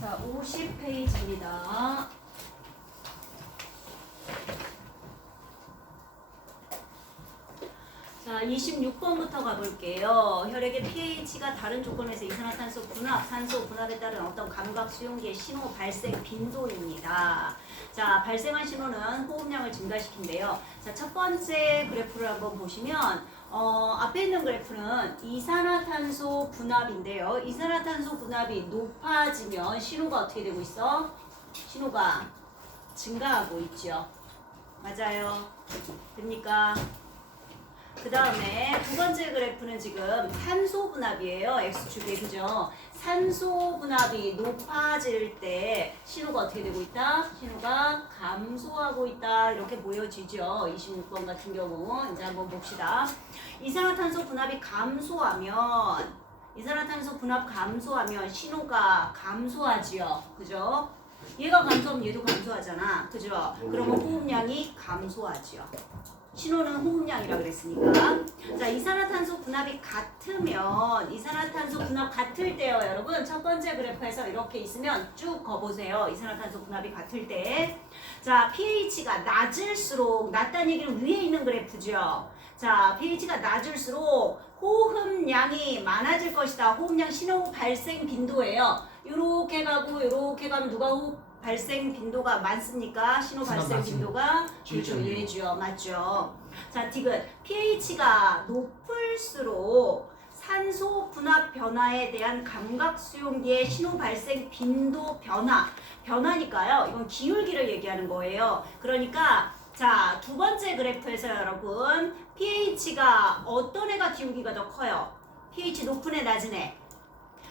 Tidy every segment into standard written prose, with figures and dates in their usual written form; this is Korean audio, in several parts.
자, 50페이지입니다. 자, 26번부터 가볼게요. 혈액의 pH가 다른 조건에서 이산화탄소 분압, 산소 분압에 따른 어떤 감각 수용기의 신호 발생 빈도입니다. 자, 발생한 신호는 호흡량을 증가시킨대요. 자, 첫 번째 그래프를 한번 보시면 앞에 있는 그래프는 이산화탄소 분압인데요. 이산화탄소 분압이 높아지면 신호가 어떻게 되고 있어? 신호가 증가하고 있죠. 맞아요. 됩니까? 그 다음에 두 번째 그래프는 지금 산소 분압이에요. X축에, 그죠? 산소 분압이 높아질 때 신호가 어떻게 되고 있다? 신호가 감소하고 있다. 이렇게 보여지죠. 26번 같은 경우. 이제 한번 봅시다. 이산화탄소 분압이 감소하면, 이산화탄소 분압 감소하면 신호가 감소하지요. 그죠? 얘가 감소하면 얘도 감소하잖아. 그죠? 그러면 호흡량이 감소하지요. 신호는 호흡량이라 그랬으니까. 자, 이산화탄소 분압이 같으면, 이산화탄소 분압 같을 때요, 여러분. 첫 번째 그래프에서 이렇게 있으면 쭉 거보세요. 이산화탄소 분압이 같을 때. 자, pH가 낮을수록, 낮다는 얘기는 위에 있는 그래프죠. 자, pH가 낮을수록 호흡량이 많아질 것이다. 호흡량 신호 발생 빈도예요. 요렇게 가고 요렇게 가면 누가 호흡 발생 빈도가 많습니까? 신호 발생 빈도가 그렇죠, 얘죠. 맞죠? 자, 디귿. pH가 높을수록 산소 분압 변화에 대한 감각 수용기의 신호 발생 빈도 변화니까요. 이건 기울기를 얘기하는 거예요. 그러니까 자, 두 번째 그래프에서 여러분 pH가 어떤 애가 기울기가 더 커요? pH 높은 애, 낮은 애.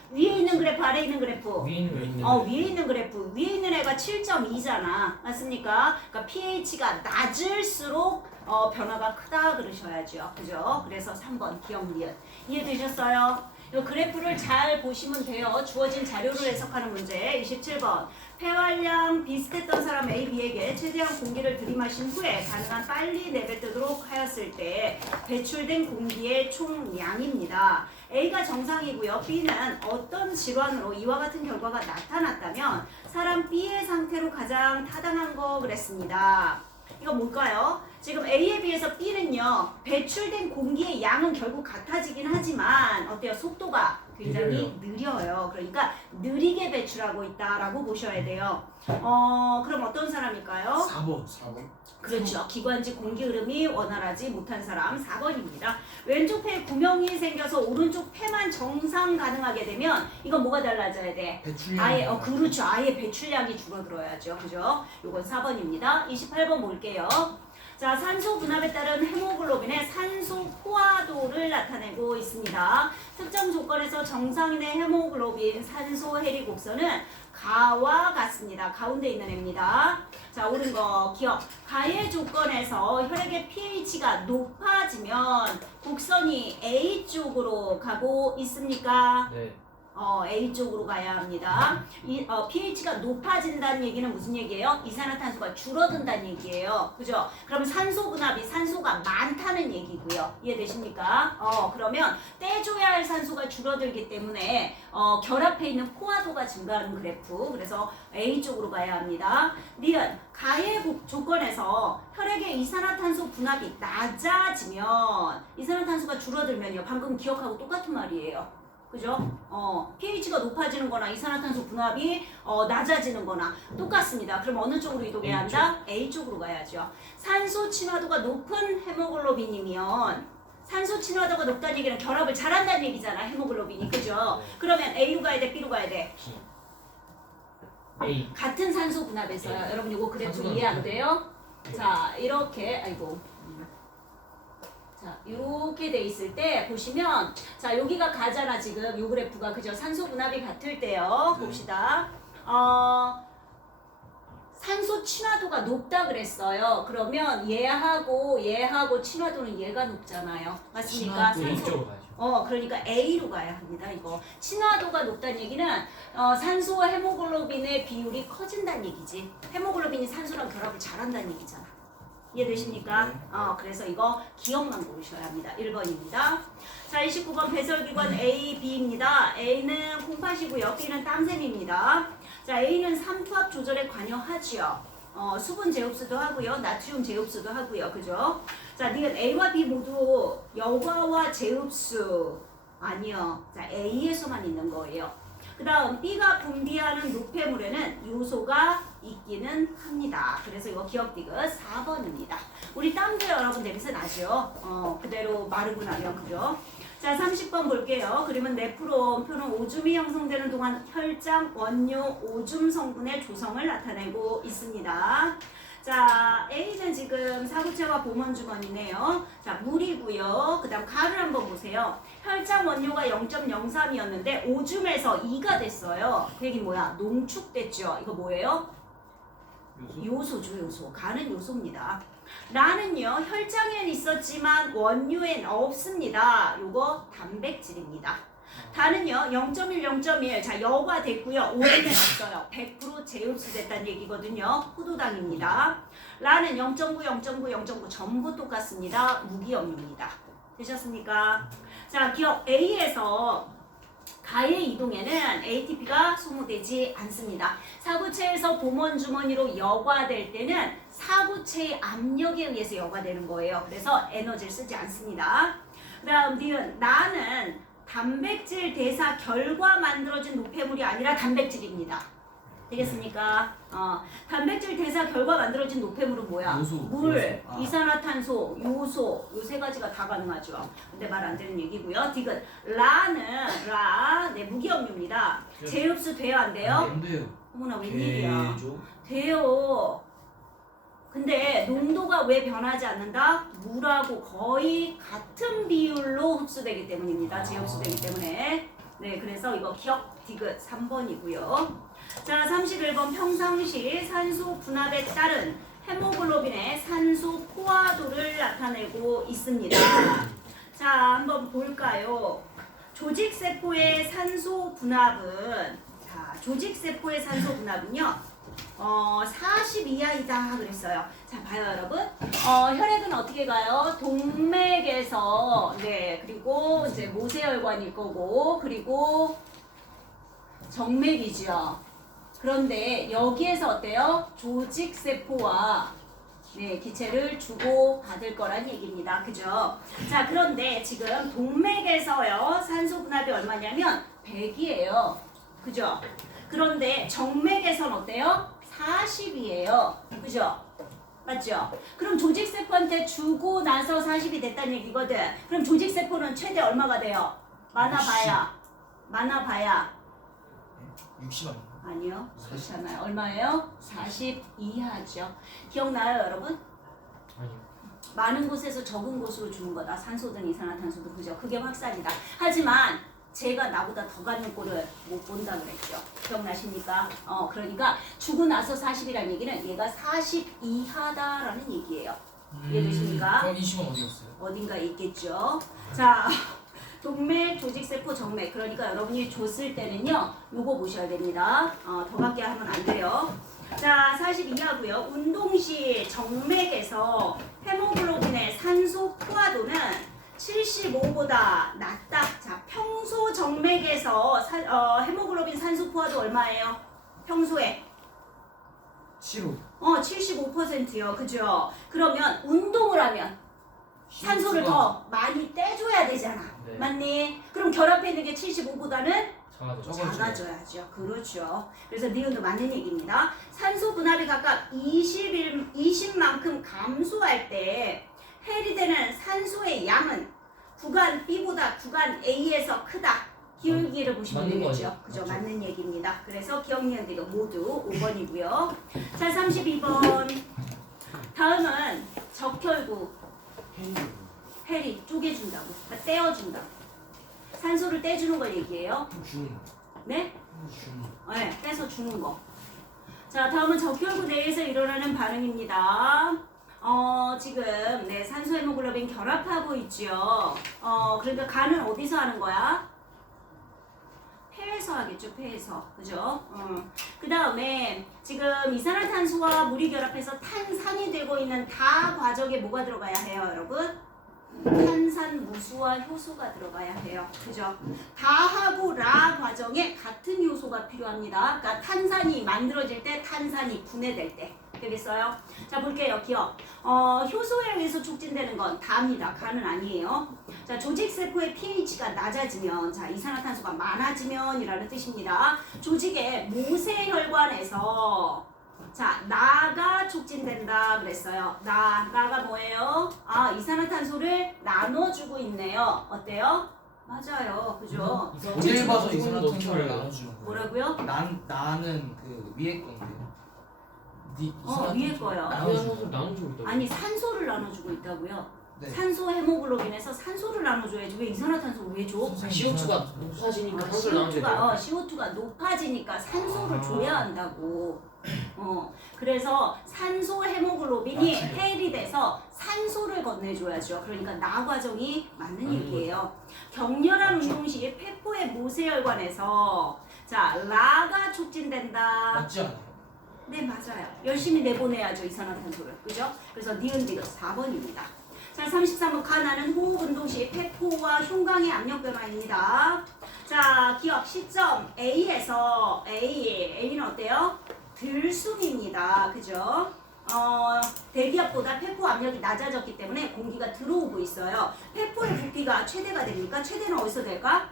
위에 있는 그래프, 아래 있는 그래프. 위에 있는 위에 있는 그래프. 위에 있는 애가 7.2잖아. 맞습니까? 그러니까 pH가 낮을수록 변화가 크다 그러셔야죠. 그죠? 그래서 3번 기억 니은. 이해되셨어요? 이 그래프를 잘 보시면 돼요. 주어진 자료를 해석하는 문제. 27번. 폐활량 비슷했던 사람 A, B에게 최대한 공기를 들이마신 후에 가능한 빨리 내뱉도록 하였을 때 배출된 공기의 총량입니다. A가 정상이고요. B는 어떤 질환으로 이와 같은 결과가 나타났다면 사람 B의 상태로 가장 타당한 거 그랬습니다. 이거 뭘까요? 지금 A에 비해서 B는요, 배출된 공기의 양은 결국 같아지긴 하지만 어때요? 속도가 굉장히 느려요. 그러니까 느리게 배출하고 있다라고 보셔야 돼요. 그럼 어떤 사람일까요? 4번. 그렇죠. 기관지 공기 흐름이 원활하지 못한 사람 4번입니다. 왼쪽 폐에 구멍이 생겨서 오른쪽 폐만 정상 가능하게 되면 이건 뭐가 달라져야 돼? 배출량. 아예 그렇죠. 아예 배출량이 줄어들어야죠. 그죠? 요건 4번입니다. 28번 볼게요. 자, 산소 분압에 따른 헤모글로빈의 산소 포화도를 나타내고 있습니다. 특정 조건에서 정상인의 헤모글로빈 산소 해리 곡선은 가와 같습니다. 가운데 있는 애입니다. 자, 옳은 거 기억. 가의 조건에서 혈액의 pH가 높아지면 곡선이 A 쪽으로 가고 있습니까? 네. A 쪽으로 가야 합니다. pH가 높아진다는 얘기는 무슨 얘기예요? 이산화탄소가 줄어든다는 얘기예요. 그죠? 그럼 산소 분압이 산소가 많다는 얘기고요. 이해되십니까? 그러면 떼줘야 할 산소가 줄어들기 때문에 결합해 있는 포화도가 증가하는 그래프. 그래서 A 쪽으로 가야 합니다. 니은 가의 조건에서 혈액의 이산화탄소 분압이 낮아지면 이산화탄소가 줄어들면요. 방금 기억하고 똑같은 말이에요. 그죠? pH가 높아지는 거나 이산화탄소 분압이 낮아지는 거나 똑같습니다. 그럼 어느 쪽으로 이동해야 한다? A 쪽으로 가야죠. 산소 친화도가 높은 헤모글로빈이면 산소 친화도가 높다는 얘기는 결합을 잘한다는 얘기잖아. 헤모글로빈이. 그죠? 그러면 A로 가야 돼? B로 가야 돼? A. 같은 산소 분압에서요. A. 여러분 이거 그래프 산소가 이해 안 돼요? 자, 이렇게 자, 이렇게 돼 있을 때 보시면 자, 여기가 가잖아 지금 요 그래프가. 그죠? 산소 분압이 같을 때요. 봅시다. 산소 친화도가 높다 그랬어요. 그러면 얘하고 친화도는 얘가 높잖아요. 맞습니까? A 쪽으로 가야죠. 그러니까 A로 가야 합니다. 이거 친화도가 높다는 얘기는 산소와 헤모글로빈의 비율이 커진다는 얘기지. 헤모글로빈이 산소랑 결합을 잘한다는 얘기잖아. 이해되십니까? 그래서 이거 기억만 고르셔야 합니다. 1번입니다. 자, 29번 배설기관 A, B입니다. A는 콩팥이고요. B는 땀샘입니다. 자, A는 삼투압 조절에 관여하지요. 수분 제흡수도 하고요. 나트륨 제흡수도 하고요. 그죠? 자, 니은 A와 B 모두 여과와 제흡수 아니요. 자, A에서만 있는 거예요. 그 다음 B가 분비하는 노폐물에는 요소가 있기는 합니다. 그래서 이거 기억 디귿 4번입니다. 우리 땀도 여러분 냄새 나죠? 그대로 마르고 나면 그죠? 자, 30번 볼게요. 그러면 네프론표는 오줌이 형성되는 동안 혈장 원료 오줌 성분의 조성을 나타내고 있습니다. 자, A는 지금 사구체와 보먼주머니네요. 자, 물이고요. 그 다음 가를 한번 보세요. 혈장 원료가 0.03이었는데 오줌에서 2가 됐어요. 그 얘기 뭐야? 농축됐죠. 이거 뭐예요? 요소죠, 요소. 가는 요소입니다. 라는요, 혈장엔 있었지만 원료엔 없습니다. 요거 단백질입니다. 다는요, 0.1, 0.1. 자, 여과 됐고요. 오줌엔 없어요. 100% 제흡수 됐다는 얘기거든요. 포도당입니다. 라는 0.9, 0.9, 0.9 전부 똑같습니다. 무기염료입니다. 되셨습니까? 자, 기억 A에서 가의 이동에는 ATP가 소모되지 않습니다. 사구체에서 보먼주머니로 여과될 때는 사구체의 압력에 의해서 여과되는 거예요. 그래서 에너지를 쓰지 않습니다. 그 다음 니은 나는 단백질 대사 결과 만들어진 노폐물이 아니라 단백질입니다. 되겠습니까? 단백질 대사 결과 만들어진 노폐물은 뭐야? 요소, 물, 요소. 이산화탄소, 요소, 요 세 가지가 다 가능하죠. 근데 말 안 되는 얘기고요. 디귿 라는 네, 무기염료입니다. 제흡수 돼요, 안 돼요? 안 돼요. 어머나 웬일이야? 개죠? 돼요. 근데 농도가 왜 변하지 않는다? 물하고 거의 같은 비율로 흡수되기 때문입니다. 재흡수되기 때문에. 네, 그래서 이거 기억 디귿 3번이고요. 자, 31번 평상시 산소 분압에 따른 헤모글로빈의 산소 포화도를 나타내고 있습니다. 자, 한번 볼까요? 조직세포의 산소 분압은 조직세포의 산소 분압은요. 40 이하이다 그랬어요. 자, 봐요, 여러분. 혈액은 어떻게 가요? 동맥에서, 네, 그리고 이제 모세혈관일 거고, 그리고 정맥이죠. 그런데 여기에서 어때요? 조직세포와 네, 기체를 주고 받을 거란 얘기입니다. 그죠? 자, 그런데 지금 동맥에서요, 산소 분압이 얼마냐면 100이에요. 그죠? 그런데 정맥에선 어때요? 40이에요. 그죠? 맞죠? 그럼 조직세포한테 주고 나서 40이 됐다는 얘기거든. 그럼 조직세포는 최대 얼마가 돼요? 많아봐야 60 아니요. 그렇잖아요. 얼마예요? 40 이하죠. 기억나요, 여러분? 아니요. 많은 곳에서 적은 곳으로 주는 거다. 산소든 이산화탄소도 그죠? 그게 확산이다. 하지만 제가 나보다 더 가는 꼴을 못 본다 그랬죠. 기억나십니까? 그러니까 주고 나서 40이라는 얘기는 얘가 40 이하다라는 얘기예요. 이해되십니까? 그럼 20은 어디 갔어요? 어딘가에 있겠죠. 자, 동맥, 조직세포, 정맥. 그러니까 여러분이 줬을 때는요, 요거 보셔야 됩니다. 더 갖게 하면 안 돼요. 자, 40 이하고요. 운동 시 정맥에서 헤모글로빈의 산소 포화도는 75보다 낮다. 자, 평소 정맥에서 헤모글로빈 산소 포화도 얼마예요? 평소에 75. 75%요. 그죠? 그러면 운동을 하면 산소를 더 많이 떼줘야 되잖아. 네. 맞니? 그럼 결합해 있는 게 75보다는 작아져요. 작아져야죠. 그렇죠. 그래서 니은도 맞는 얘기입니다. 산소 분압이 각각 20만큼 감소할 때 해리되는 산소의 양은 구간 B보다 구간 A에서 크다. 기울기를 보시면 맞는 되겠죠. 거죠. 그죠? 맞죠. 맞는 얘기입니다. 그래서 기억 니은들이 모두 5번이고요. 자, 32번. 다음은 적혈구. 해리 쪼개준다고. 그러니까 떼어준다고. 산소를 떼주는 걸 얘기해요. 주는 거. 네? 주는 거. 네, 빼서 주는 거. 자, 다음은 적혈구 내에서 일어나는 반응입니다. 지금 네, 산소 헤모글로빈 결합하고 있죠. 그러니까 간은 어디서 하는 거야? 폐에서 하겠죠, 폐에서. 그죠? 그 다음에 지금 이산화탄소와 물이 결합해서 탄산이 되고 있는 다 과정에 뭐가 들어가야 해요, 여러분? 탄산무수와 효소가 들어가야 해요. 그죠? 다하고 라 과정에 같은 요소가 필요합니다. 그러니까 탄산이 만들어질 때, 탄산이 분해될 때. 되겠어요? 자, 볼게요. 기억. 효소에 의해서 촉진되는 건 다입니다. 가는 아니에요. 자, 조직세포의 pH가 낮아지면, 자, 이산화탄소가 많아지면 이라는 뜻입니다. 조직의 모세혈관에서 자, 나가 촉진된다 그랬어요. 나가 뭐예요? 아, 이산화탄소를 나눠주고 있네요. 어때요? 맞아요. 그죠? 어딜 봐서 조금 더 이산화탄소를 커요. 나눠주는 거예요? 뭐라고요? 나는 그 위에 건데요. 위에 거요. 나눠주고 나눠주고 있다고. 아니, 산소를 나눠주고 있다고요. 네. 산소 헤모글로빈에서 산소를 나눠줘야지. 왜 이산화탄소를 왜 줘? CO2가 높아지니까 산소를 나눠줘야 돼요. CO2가 높아지니까 산소를 아. 줘야 한다고. 그래서 산소 헤모글로빈이 맞지. 해일이 돼서 산소를 건네줘야죠. 그러니까 나 과정이 맞는 얘기예요. 격렬한 맞죠. 운동 시 폐포의 모세혈관에서 자, 라가 촉진된다. 맞지 않아요? 네, 맞아요. 열심히 내보내야죠, 이산화탄소를. 그죠? 그래서 니은디귿 4번입니다. 자, 33번 가나는 호흡 운동 시 폐포와 흉곽의 압력 변화입니다. 자, 기억 시점 A에서 A는 어때요? 들숨입니다. 그죠? 대기압보다 폐포 압력이 낮아졌기 때문에 공기가 들어오고 있어요. 폐포의 부피가 최대가 됩니까? 최대는 어디서 될까?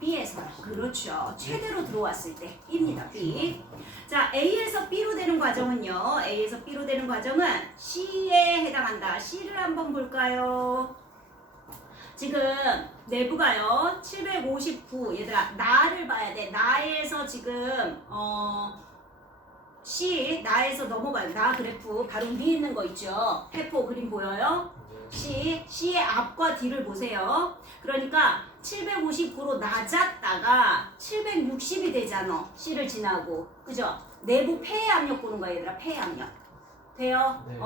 B에서요. 그렇죠. 최대로 들어왔을 때 B입니다. B. 자, A에서 B로 되는 과정은요. A에서 B로 되는 과정은 C에 해당한다. C를 한번 볼까요? 지금 내부가요. 759. 얘들아, 나를 봐야 돼. 나에서 지금 C, 나에서 넘어가요. 나 그래프 바로 위에 있는 거 있죠. 폐포 그림 보여요? C의 앞과 뒤를 보세요. 그러니까 759로 낮았다가 760이 되잖아. C를 지나고. 그죠? 내부 폐의 압력 보는 거야, 얘들아. 폐의 압력. 돼요? 네.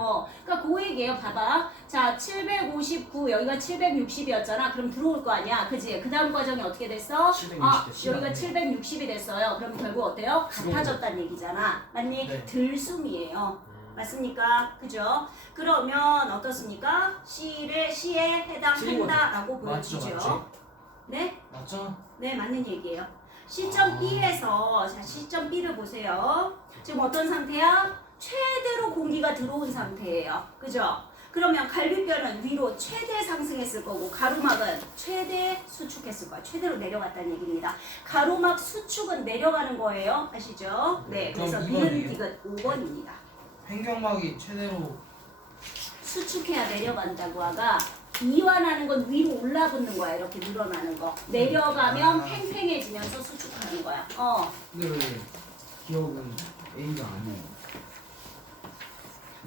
그러니까 그 얘기예요. 봐봐. 자, 759, 여기가 760이었잖아. 그럼 들어올 거 아니야. 그지? 그 다음 과정이 어떻게 됐어? 760 됐어. 여기가 760이 됐어요. 그럼 결국 어때요? 같아졌다는 얘기잖아. 맞니? 네. 들숨이에요. 맞습니까? 그죠? 그러면 어떻습니까? C에 해당한다라고 맞죠, 보여지죠. 맞죠. 네? 맞죠? 네, 맞는 얘기예요. 시점 B에서 자, 시점 B를 보세요. 지금 어떤 상태야? 최대로 공기가 들어온 상태예요. 그죠? 그러면 갈비뼈는 위로 최대 상승했을 거고 가로막은 최대 수축했을 거예요. 최대로 내려갔다는 얘기입니다. 가로막 수축은 내려가는 거예요. 아시죠? 네, 그럼 그래서 이번이에요? 니은 디귿 5번입니다. 횡격막이 최대로 수축해야 내려간다고 하가 이완하는 건 위로 올라붙는 거야. 이렇게 늘어나는 거. 내려가면 아. 팽팽해지면서 수축하는 거야. 근데 왜 기억은 A가 아니에요?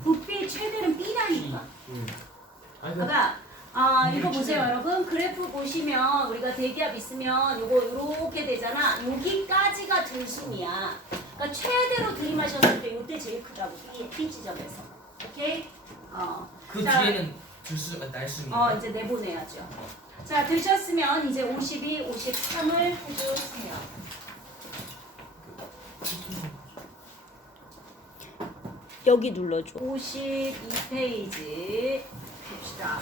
부피 최대는 B라니까. 아니 그 그러니까 이거 보세요, 여러분. 그래프 보시면 우리가 대기압 있으면 요거 요렇게 되잖아. 여기까지가 들숨이야. 그러니까 최대로 들이마셨을 때 요때 제일 크다고. B 지점에서. 오케이? 그 자, 뒤에는 날숨이에요. 이제 내보내야죠. 자, 되셨으면 이제 52, 53을 해주세요. 여기 눌러줘. 52페이지 봅시다.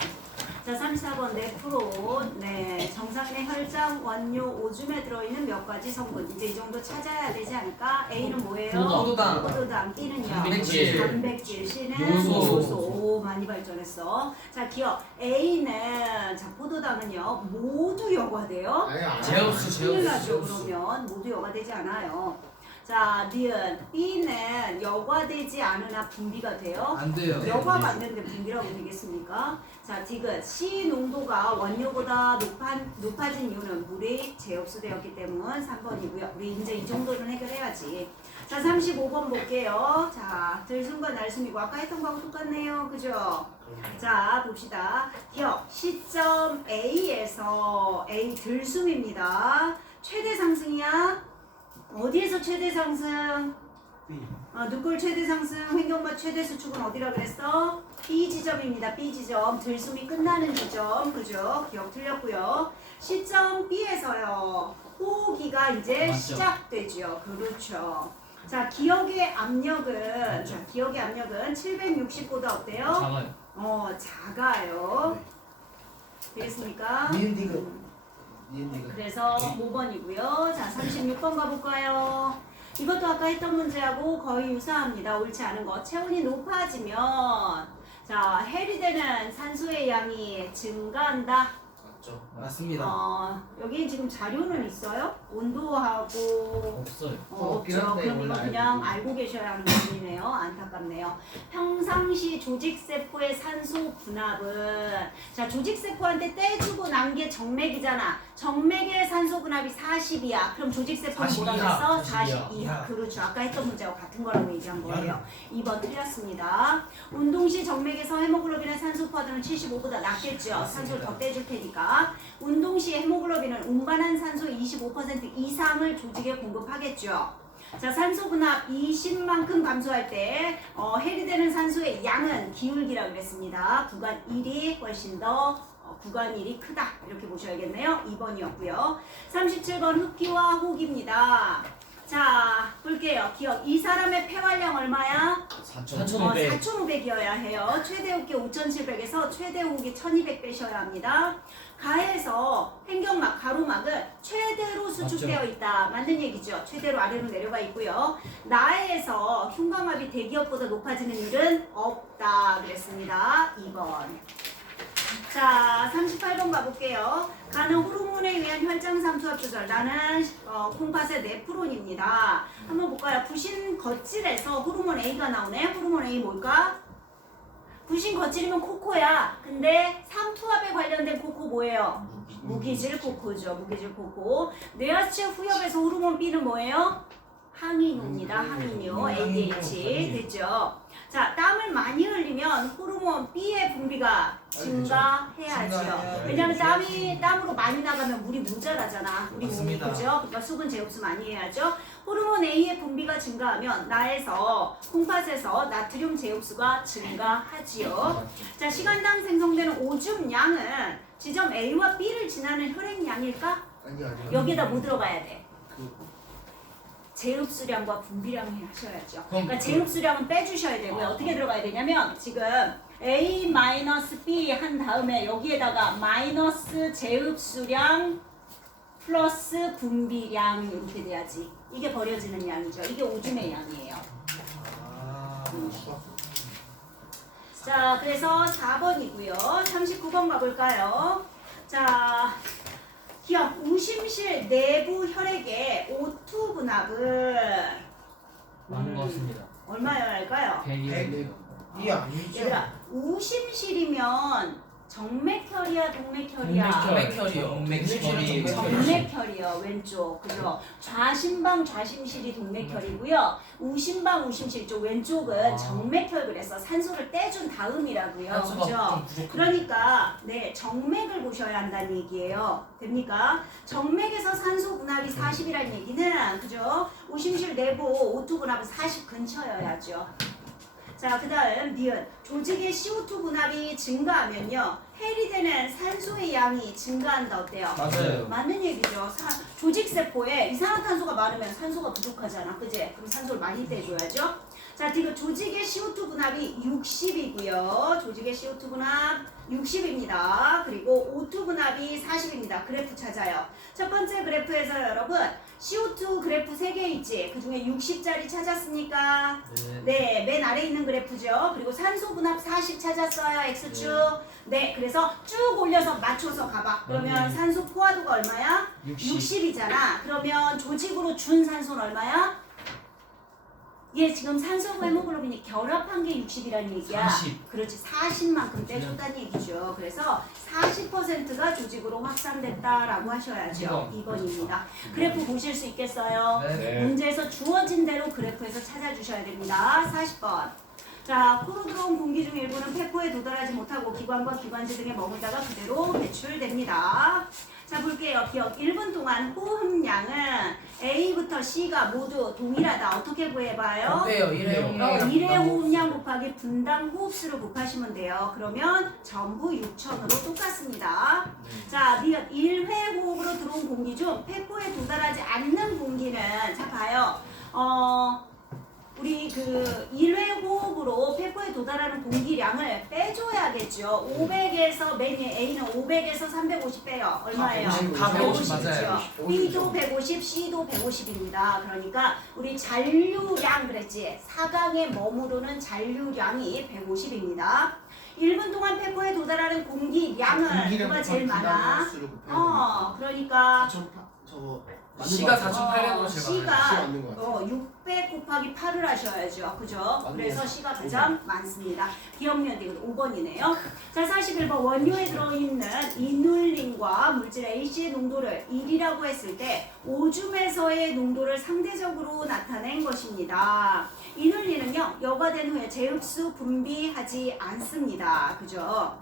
자, 34번 네프로. 네, 정상의 혈장 원료 오줌에 들어있는 몇 가지 성분. 이제 이 정도 찾아야 되지 않을까? A는 뭐예요? 포도당. 포도당. B는요? 단백질. 단백질. C는 요소. 오, 많이 발전했어. 자, 기억. A는 자, 포도당은요. 모두 여과돼요. 아니 제우스, 큰일 제우스, 나죠. 제우스. 그러면 모두 여과되지 않아요. 자, 니은 B는 여과되지 않으나 분비가 돼요. 안 돼요. 여과가 안 되는데 분비라고 되겠습니까? 자, 디귿 C 농도가 원료보다 높아진 이유는 물이 재흡수되었기 때문 3번이고요. 우리 이제 이 정도는 해결해야지. 자, 35번 볼게요. 자, 들숨과 날숨이고 아까 했던 거하고 똑같네요. 그죠? 자, 봅시다. 기억 시점 A에서 A 들숨입니다. 최대 상승이야. 어디에서 최대 상승? B. 누굴 최대 상승, 횡격막 최대 수축은 어디라 그랬어? B 지점입니다. B 지점, 들숨이 끝나는 지점, 그죠? 기억 틀렸고요. 시점 B에서요. 호기가 이제 맞죠. 시작되죠. 그렇죠. 자, 기억의 압력은 자, 기억의 압력은 760보다 어때요? 작아요. 작아요. 네. 되겠습니까? 니은디그. 그래서 5번이고요. 자, 36번 가볼까요? 이것도 아까 했던 문제하고 거의 유사합니다. 옳지 않은 거. 체온이 높아지면 자, 해리되는 산소의 양이 증가한다. 맞죠. 맞습니다. 여기 지금 자료는 있어요? 온도하고 없어요. 없긴 없죠. 한데 그럼 이거 원래 그냥 알고 알고 계셔야 하는 부분이네요. 안타깝네요. 평상시 조직세포의 산소 분압은 자, 조직세포한테 떼주고 난 게 정맥이잖아. 정맥의 산소 분압이 40이야. 그럼 조직세포는 40 뭐라고 이하. 했어? 40 40 이하. 이하. 그렇죠. 아까 했던 문제하고 같은 거라고 얘기한 거예요. 2번 틀렸습니다. 운동 시 정맥에서 헤모글로빈의 산소 포화도는 75보다 낮겠죠. 산소를 더 떼줄 테니까. 운동 시 헤모글로빈은 운반한 산소의 25% 이상을 조직에 공급하겠죠. 자, 산소 분압 20만큼 감소할 때 해리되는 산소의 양은 기울기라고 그랬습니다. 구간 1이 훨씬 더 구간 1이 크다. 이렇게 보셔야겠네요. 2번이었고요. 37번 흡기와 호기입니다. 자, 볼게요. 기억. 이 사람의 폐활량 얼마야? 4,500. 4,500이어야 해요. 최대 호기 5,700에서 최대 호기 1,200 빼셔야 합니다. 가에서 횡격막, 가로막은 최대로 수축되어 있다. 맞는 얘기죠. 최대로 아래로 내려가 있고요. 나에서 흉곽압이 대기업보다 높아지는 일은 없다. 그랬습니다. 2번. 자, 38번 가볼게요. 가는 호르몬에 의한 혈장 삼투압 조절. 나는 콩팥의 네프론입니다. 한번 볼까요? 부신 거칠에서 호르몬 A가 나오네. 호르몬 A 뭘까? 부신 거칠이면 코코야. 근데 삼투압에 관련된 코코 뭐예요? 무기질 코코죠. 무기질 코코. 뇌하체 후엽에서 호르몬 B는 뭐예요? 항이뇨입니다. 항이뇨. ADH. 됐죠? 자, 땀을 많이 흘리면 호르몬 B의 분비가 증가해야죠. 왜냐면 땀으로 많이 나가면 물이 모자라잖아. 우리 몸이. 맞습니다. 그죠? 그러니까 수분 제흡수 많이 해야죠. 호르몬 A의 분비가 증가하면 나에서 콩팥에서 나트륨 제흡수가 증가하지요. 자, 시간당 생성되는 오줌 양은 지점 A와 B를 지나는 혈액량일까? 아니요. 여기에다 뭐 들어가야 돼? 제흡수량과 분비량을 하셔야죠. 그러니까 제흡수량은 빼주셔야 되고요. 어떻게 들어가야 되냐면 지금 A-B 한 다음에 여기에다가 마이너스 제흡수량 플러스 분비량 이렇게 돼야지. 이게 버려지는 양이죠. 이게 오줌의 양이에요. 자, 그래서 4번이고요. 39번 가볼까요? 자, 기억, 우심실 내부 혈액의 O2 분압은 많은 것 같습니다. 얼마여야 할까요? 100이요. 이 아니죠. 얘들아, 우심실이면 정맥혈이야, 동맥혈이야? 정맥혈이요. 정맥혈이. 정맥혈이요, 왼쪽. 그죠? 좌심방 좌심실이 동맥혈이고요. 우심방 우심실 쪽 왼쪽은 정맥혈. 그래서 산소를 떼준 다음이라고요. 산소가 그죠? 좀 부족해요. 그러니까 네, 정맥을 보셔야 한다는 얘기예요. 됩니까? 정맥에서 산소 분압이 40이라는 얘기는 그죠? 우심실 내부 O2 분압은 40 근처여야죠. 자, 그 다음 니은 조직의 CO2 분압이 증가하면요 해리되는 산소의 양이 증가한다. 어때요? 맞아요. 맞는 얘기죠. 조직세포에 이산화탄소가 많으면 산소가 부족하잖아. 그지? 그럼 산소를 많이 떼줘야죠. 자, 지금 조직의 CO2 분압이 60이고요. 조직의 CO2 분압 60입니다. 그리고 O2 분압이 40입니다. 그래프 찾아요. 첫 번째 그래프에서 여러분 CO2 그래프 3개 있지? 그 중에 60짜리 찾았습니까? 네, 맨 아래에 있는 그래프죠. 그리고 산소 분압 40 찾았어요. X축. 네, 그래서 쭉 올려서 맞춰서 가봐. 그러면 산소 포화도가 얼마야? 60이잖아. 그러면 조직으로 준 산소는 얼마야? 얘 지금 산소와 헤모글로빈이 결합한 게 60이라는 얘기야. 40. 그렇지. 40만큼 떼줬다는 얘기죠. 그래서 40%가 조직으로 확산됐다라고 하셔야죠. 2번입니다. 그래프 보실 수 있겠어요? 네. 문제에서 주어진 대로 그래프에서 찾아주셔야 됩니다. 40번. 자, 코로 들어온 공기 중 일부는 폐포에 도달하지 못하고 기관과 기관지 등에 머물다가 그대로 배출됩니다. 자, 볼게요. 기억 1분 동안 호흡량은 A부터 C가 모두 동일하다. 어떻게 구해봐요? 어때요? 1회 호흡량 곱하기 분당 호흡수를 곱하시면 돼요. 그러면 전부 6,000으로 똑같습니다. 자, 1회 호흡으로 들어온 공기 중 폐포에 도달하지 않는 공기는 자 봐요. 우리 그 1회 호흡으로 폐포에 도달하는 공기량을 빼줘야겠죠. 500에서 맨위 A는 500에서 350 빼요. 얼마예요? 다 150 맞아요. B도 150, C도 150입니다. 그러니까 우리 잔류량 그랬지. 4강에 머무르는 잔류량이 150입니다. 1분 동안 폐포에 도달하는 공기량은 누가 제일 많아? 그러니까 C가 4,800으로 제일 많아요. C가 맞는 것 같아요. 600 곱하기 8을 하셔야죠. 그죠? 맞네. 그래서 C가 가장 많습니다. 기억력 되고 5번이네요. 자, 41번 원료에 들어있는 이눌린과 물질 AC의 농도를 1이라고 했을 때 오줌에서의 농도를 상대적으로 나타낸 것입니다. 이눌린은요, 여과된 후에 제흡수 분비하지 않습니다. 그죠?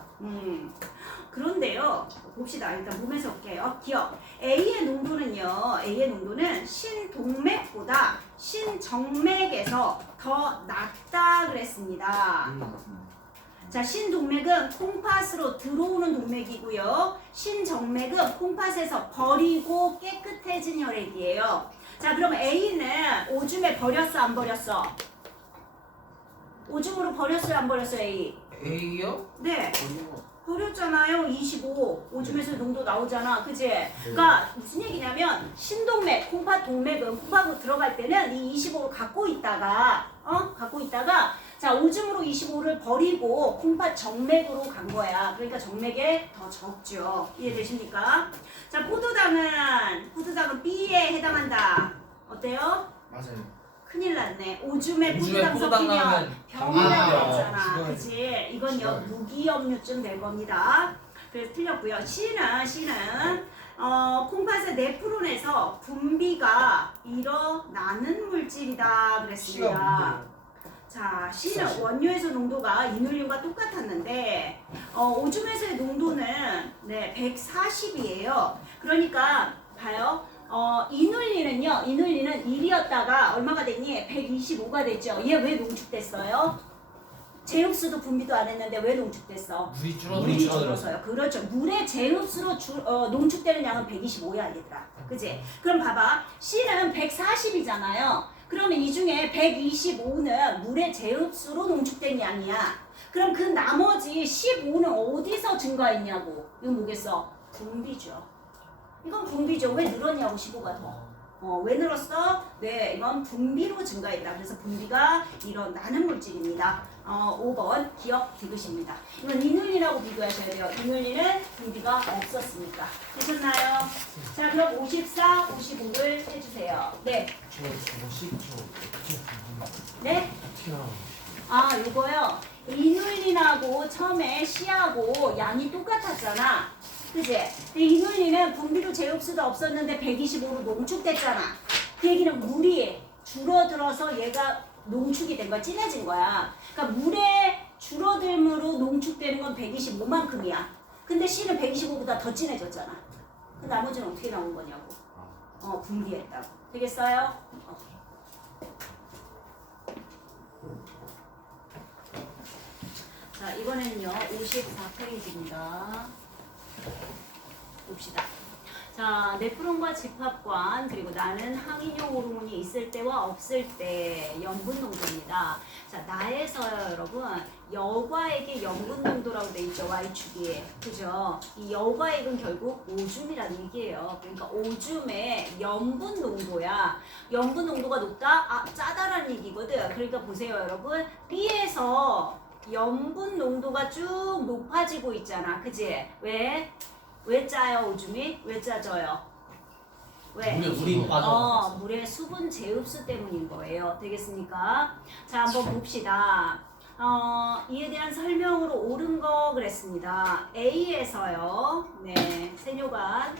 그런데요, 봅시다. 일단 몸에서 볼게요. 기억. A의 농도는 신동맥보다 신정맥에서 더 낮다 그랬습니다. 자, 신동맥은 콩팥으로 들어오는 동맥이고요. 신정맥은 콩팥에서 버리고 깨끗해진 혈액이에요. 자, 그럼 A는 오줌에 버렸어, 안 버렸어? 오줌으로 버렸어요, 안 버렸어요, A? A요? 네. 버렸잖아요. 25 오줌에서 농도 나오잖아, 그지? 그러니까 무슨 얘기냐면 신동맥, 콩팥 동맥은 콩팥으로 들어갈 때는 이 25를 갖고 있다가 자 오줌으로 25를 버리고 콩팥 정맥으로 간 거야. 그러니까 정맥에 더 적죠. 이해되십니까? 자 포도당은 B에 해당한다. 어때요? 맞아요. 큰일 났네. 오줌에 오줌에 포도당 포도당 섞이면 넣으면 병이라고 병이야. 했잖아. 죽어야 그치? 이건 죽어야 돼. 무기염류쯤 될 겁니다. 그래서 틀렸고요. C는 콩팥의 네프론에서 분비가 일어나는 물질이다 그랬습니다. 자, C는 원료에서 농도가 이눌린과 똑같았는데 오줌에서의 농도는 140이에요. 그러니까 봐요. 이눌린은 1이었다가 얼마가 됐니? 125가 됐죠. 얘 왜 농축됐어요? 제흡수도 분비도 안 했는데 왜 농축됐어? 물이 물이 줄어들어서. 줄어서요. 그렇죠. 물의 제흡수로 농축되는 양은 125야, 얘들아. 그지? 그럼 봐봐. C는 140이잖아요. 그러면 이 중에 125는 물의 제흡수로 농축된 양이야. 그럼 그 나머지 15는 어디서 증가했냐고. 이건 뭐겠어? 분비죠. 이건 분비죠. 왜 늘었냐고 15가 더. 왜 늘었어? 네, 이건 분비로 증가했다. 그래서 분비가 일어나는 물질입니다. 5번 기억 디귿입니다. 이건 이눌린하고 비교하셔야 돼요. 이눌린은 분비가 없었으니까. 되셨나요? 자, 그럼 54, 55를 해주세요. 네. 저거 10초. 네? 어떻게 알아? 아, 요거요. 이눌린하고 처음에 C하고 양이 똑같았잖아. 그지? 근데 이눌린은 분비로 제흡수도 없었는데 125로 농축됐잖아. 그 얘기는 물이 줄어들어서 얘가 농축이 된 거야. 진해진 거야. 그러니까 물의 줄어들므로 농축되는 건 125만큼이야. 근데 C는 125보다 더 진해졌잖아. 그 나머지는 어떻게 나온 거냐고. 분비했다고. 되겠어요? 자, 이번에는요. 54페이지입니다. 봅시다. 자, 네프론과 집합관 그리고 나는 항인용 호르몬이 있을 때와 없을 때 염분 농도입니다. 자, 나에서요, 여러분 여과액의 염분 농도라고 돼 있죠, Y축이. 그죠? 이 여과액은 결국 오줌이라는 얘기예요. 그러니까 오줌의 염분 농도야. 염분 농도가 높다? 아, 짜다라는 얘기거든. 그러니까 보세요, 여러분. B에서 염분 농도가 쭉 높아지고 있잖아. 그지? 왜 짜요, 오줌이? 왜 짜져요? 왜? 물이 빠져. 물의 수분 제흡수 때문인 거예요. 되겠습니까? 자, 한번 봅시다. 이에 대한 설명으로 옳은 거 그랬습니다. A에서요. 네, 세뇨간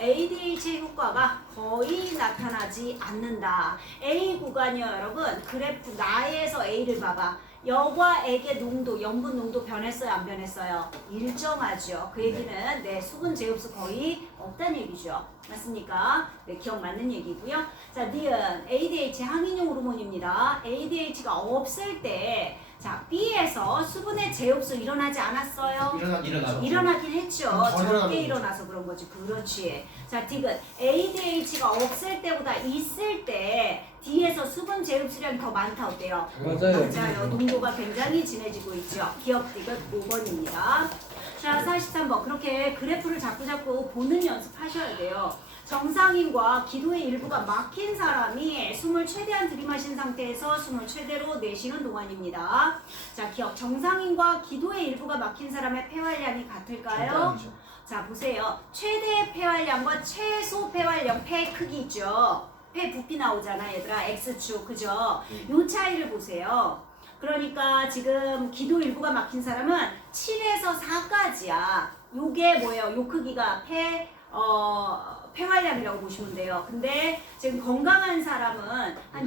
ADH의 효과가 거의 나타나지 않는다. A 구간이요, 여러분. 그래프 나에서 A를 봐봐. 여과액의 농도, 염분 농도 변했어요, 안 변했어요? 일정하죠. 그 얘기는 네, 수분 제흡수 거의 없다는 얘기죠. 맞습니까? 네, 기억 맞는 얘기고요. 자, 니은 ADH 항인용 호르몬입니다. ADH가 없을 때 자, B에서 수분의 재흡수 일어나지 않았어요? 일어나죠. 일어나긴 했죠. 더 일어나는 적게 거죠. 일어나서 그런 거지. 그렇지. 자, 디귿. ADH가 없을 때보다 있을 때 D에서 수분 재흡수량이 더 많다. 어때요? 맞아요. 농도가 굉장히 진해지고 있죠. 기억 디귿 5번입니다. 자, 43번. 그렇게 그래프를 자꾸 보는 연습하셔야 돼요. 정상인과 기도의 일부가 막힌 사람이 숨을 최대한 들이마신 상태에서 숨을 최대로 내쉬는 동안입니다. 자, 기억. 정상인과 기도의 일부가 막힌 사람의 폐활량이 같을까요? 자, 보세요. 최대 폐활량과 최소 폐활량, 폐 크기 있죠. 폐 부피 나오잖아, 얘들아. X축, 그죠? 요 차이를 보세요. 그러니까 지금 기도 일부가 막힌 사람은 7에서 4까지야. 요게 뭐예요? 요 크기가 폐활량이라고 보시면 돼요. 근데 지금 건강한 사람은 한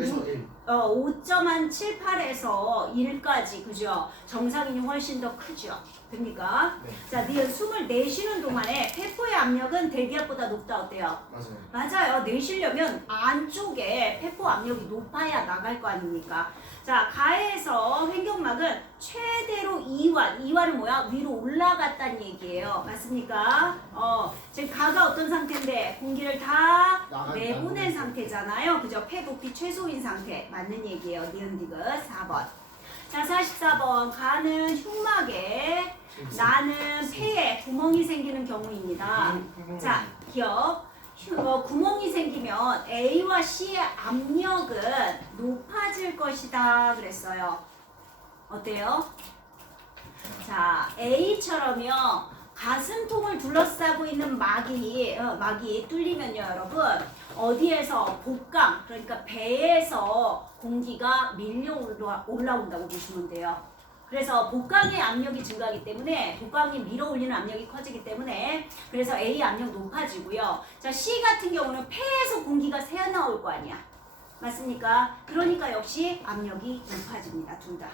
5.78에서 1까지, 그죠? 정상인이 훨씬 더 크죠. 됩니까? 네. 자, 니은 숨을 내쉬는 동안에 폐포의 압력은 대기압보다 높다. 어때요? 맞아요. 내쉬려면 안쪽에 폐포 압력이 높아야 나갈 거 아닙니까? 자, 가에서 횡격막은 최대로 이완은 뭐야? 위로 올라갔다는 얘기예요. 맞습니까? 지금 가가 어떤 상태인데 공기를 다 내보낸 상태잖아요. 그죠? 폐 부피 최소인 상태. 맞는 얘기예요. 니은 디귿 4번. 자, 44번. 가는 흉막에, 나는 폐에 구멍이 생기는 경우입니다. 자, 기억. 구멍이 생기면 A와 C의 압력은 높아질 것이다 그랬어요. 어때요? 자, A처럼요. 가슴통을 둘러싸고 있는 막이 뚫리면요, 여러분. 어디에서? 복강, 그러니까 배에서 공기가 밀려 올라온다고 보시면 돼요. 그래서 복강의 압력이 증가하기 때문에, 복강이 밀어 올리는 압력이 커지기 때문에, 그래서 A 압력 높아지고요. 자, C 같은 경우는 폐에서 공기가 새어나올 거 아니야. 맞습니까? 그러니까 역시 압력이 높아집니다. 둘 다.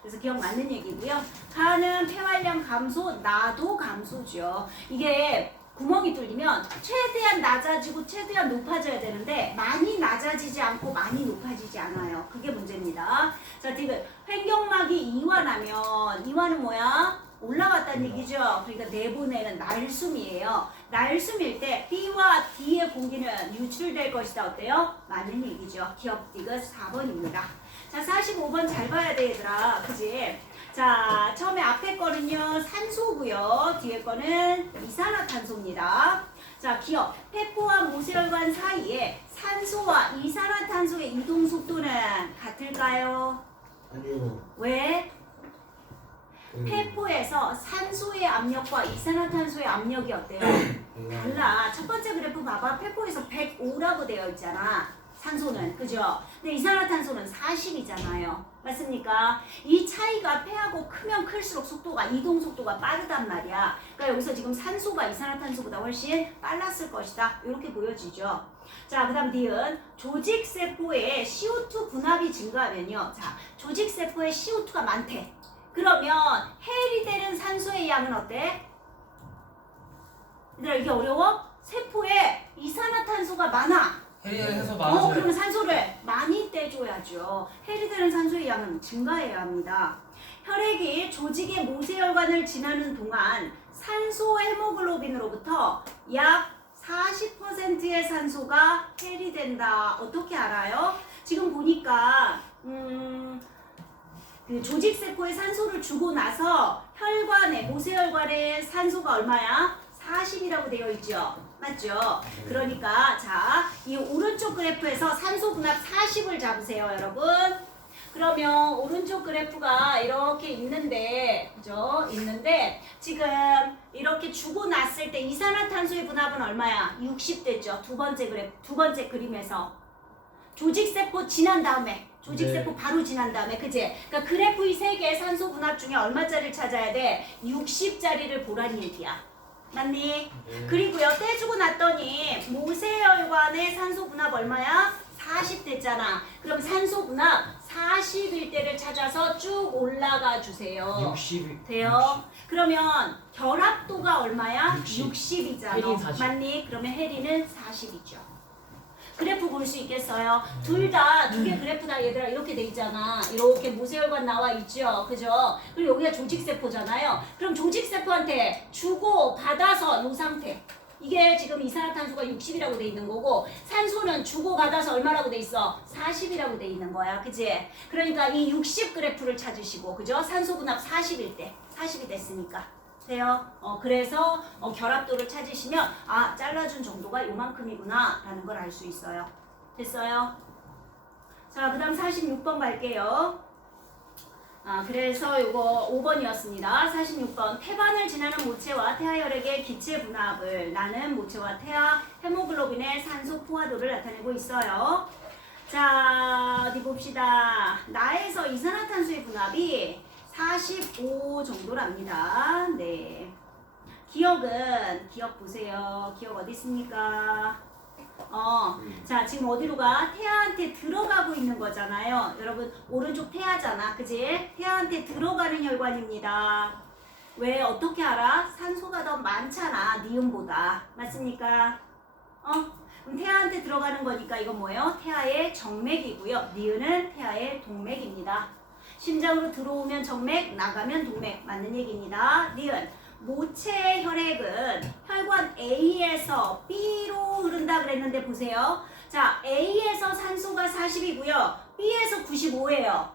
그래서 기억 맞는 얘기고요. 가는 폐활량 감소, 나도 감소죠. 이게 구멍이 뚫리면 최대한 낮아지고 최대한 높아져야 되는데 많이 낮아지지 않고 많이 높아지지 않아요. 그게 문제입니다. 자, 디귿. 횡격막이 이완하면, 이완은 뭐야? 올라갔다는 얘기죠. 그러니까 내보내는 날숨이에요. 날숨일 때 B와 D의 공기는 유출될 것이다. 어때요? 맞는 얘기죠. 기억 디귿 4번입니다. 자, 45번 잘 봐야 돼, 얘들아. 그지? 자, 처음에 앞에 거는요, 산소고요. 뒤에 거는 이산화탄소입니다. 자, 기억. 폐포와 모세혈관 사이에 산소와 이산화탄소의 이동 속도는 같을까요? 아니요. 왜? 폐포에서 산소의 압력과 이산화탄소의 압력이 어때요? 달라. 첫 번째 그래프 봐봐. 폐포에서 105라고 되어 있잖아. 산소는, 그죠? 근데 이산화탄소는 40이잖아요. 맞습니까? 이 차이가 폐하고 크면 클수록 속도가, 이동 속도가 빠르단 말이야. 그러니까 여기서 지금 산소가 이산화탄소보다 훨씬 빨랐을 것이다. 이렇게 보여지죠. 자, 그 다음 니은. 조직세포에 CO2 분압이 증가하면요. 자, 조직세포에 CO2가 많대. 그러면 해리되는 산소의 양은 어때? 얘들아, 이게 어려워? 세포에 이산화탄소가 많아. 해리해서 많아져요. 그러면 산소를 많이 떼줘야죠. 해리되는 산소의 양은 증가해야 합니다. 혈액이 조직의 모세혈관을 지나는 동안 산소 헤모글로빈으로부터 약 40%의 산소가 해리된다. 어떻게 알아요? 지금 보니까 그 조직세포에 산소를 주고 나서 혈관에, 모세혈관에 산소가 얼마야? 40이라고 되어 있죠. 맞죠? 그러니까 자, 이 오른쪽 그래프에서 산소 분압 40을 잡으세요, 여러분. 그러면 오른쪽 그래프가 이렇게 있는데, 그죠? 있는데 지금 이렇게 주고 났을 때 이산화탄소의 분압은 얼마야? 60 됐죠. 두 번째 그림에서 조직세포 지난 다음에, 조직세포 바로 지난 다음에, 그지? 그러니까 그래프 이 세 개의 산소 분압 중에 얼마짜리를 찾아야 돼? 60짜리를 보란 얘기야. 맞니? 그리고요, 떼주고 났더니 모세혈관의 산소 분압 얼마야? 40 됐잖아. 그럼 산소 분압 40일 때를 찾아서 쭉 올라가 주세요. 60. 돼요? 그러면 결합도가 얼마야? 60. 60이잖아. 해리는 40. 맞니? 그러면 해리는 40이죠. 그래프 볼 수 있겠어요? 둘 다, 두 개 그래프 다 얘들아 이렇게 돼 있잖아. 이렇게 모세혈관 나와 있죠. 그죠? 그리고 여기가 조직세포잖아요. 그럼 조직세포한테 주고 받아서 이 상태. 이게 지금 이산화탄소가 60이라고 돼 있는 거고 산소는 주고 받아서 얼마라고 돼 있어? 40이라고 돼 있는 거야. 그지? 그러니까 이 60 그래프를 찾으시고 그죠? 산소 분압 40일 때 40이 됐으니까 돼요. 그래서 결합도를 찾으시면 아 잘라준 정도가 요만큼이구나 라는 걸 알 수 있어요. 됐어요? 자, 그 다음 46번 갈게요. 그래서 요거 5번이었습니다. 46번. 태반을 지나는 모체와 태아혈액의 기체 분압을 나는 모체와 태아 헤모글로빈의 산소 포화도를 나타내고 있어요. 자, 어디 봅시다. 나에서 이산화탄소의 분압이 45 정도랍니다. 네. 기억 보세요. 기억 어디 있습니까? 자, 지금 어디로 가? 태아한테 들어가고 있는 거잖아요. 여러분, 오른쪽 태아잖아. 그지? 태아한테 들어가는 혈관입니다. 왜? 어떻게 알아? 산소가 더 많잖아. 니은보다. 맞습니까? 그럼 태아한테 들어가는 거니까 이건 뭐예요? 태아의 정맥이고요. 니은은 태아의 동맥입니다. 심장으로 들어오면 정맥, 나가면 동맥. 맞는 얘기입니다. 니은. 모체의 혈액은 혈관 A에서 B로 흐른다 그랬는데 보세요. 자, A에서 산소가 40이고요. B에서 95예요.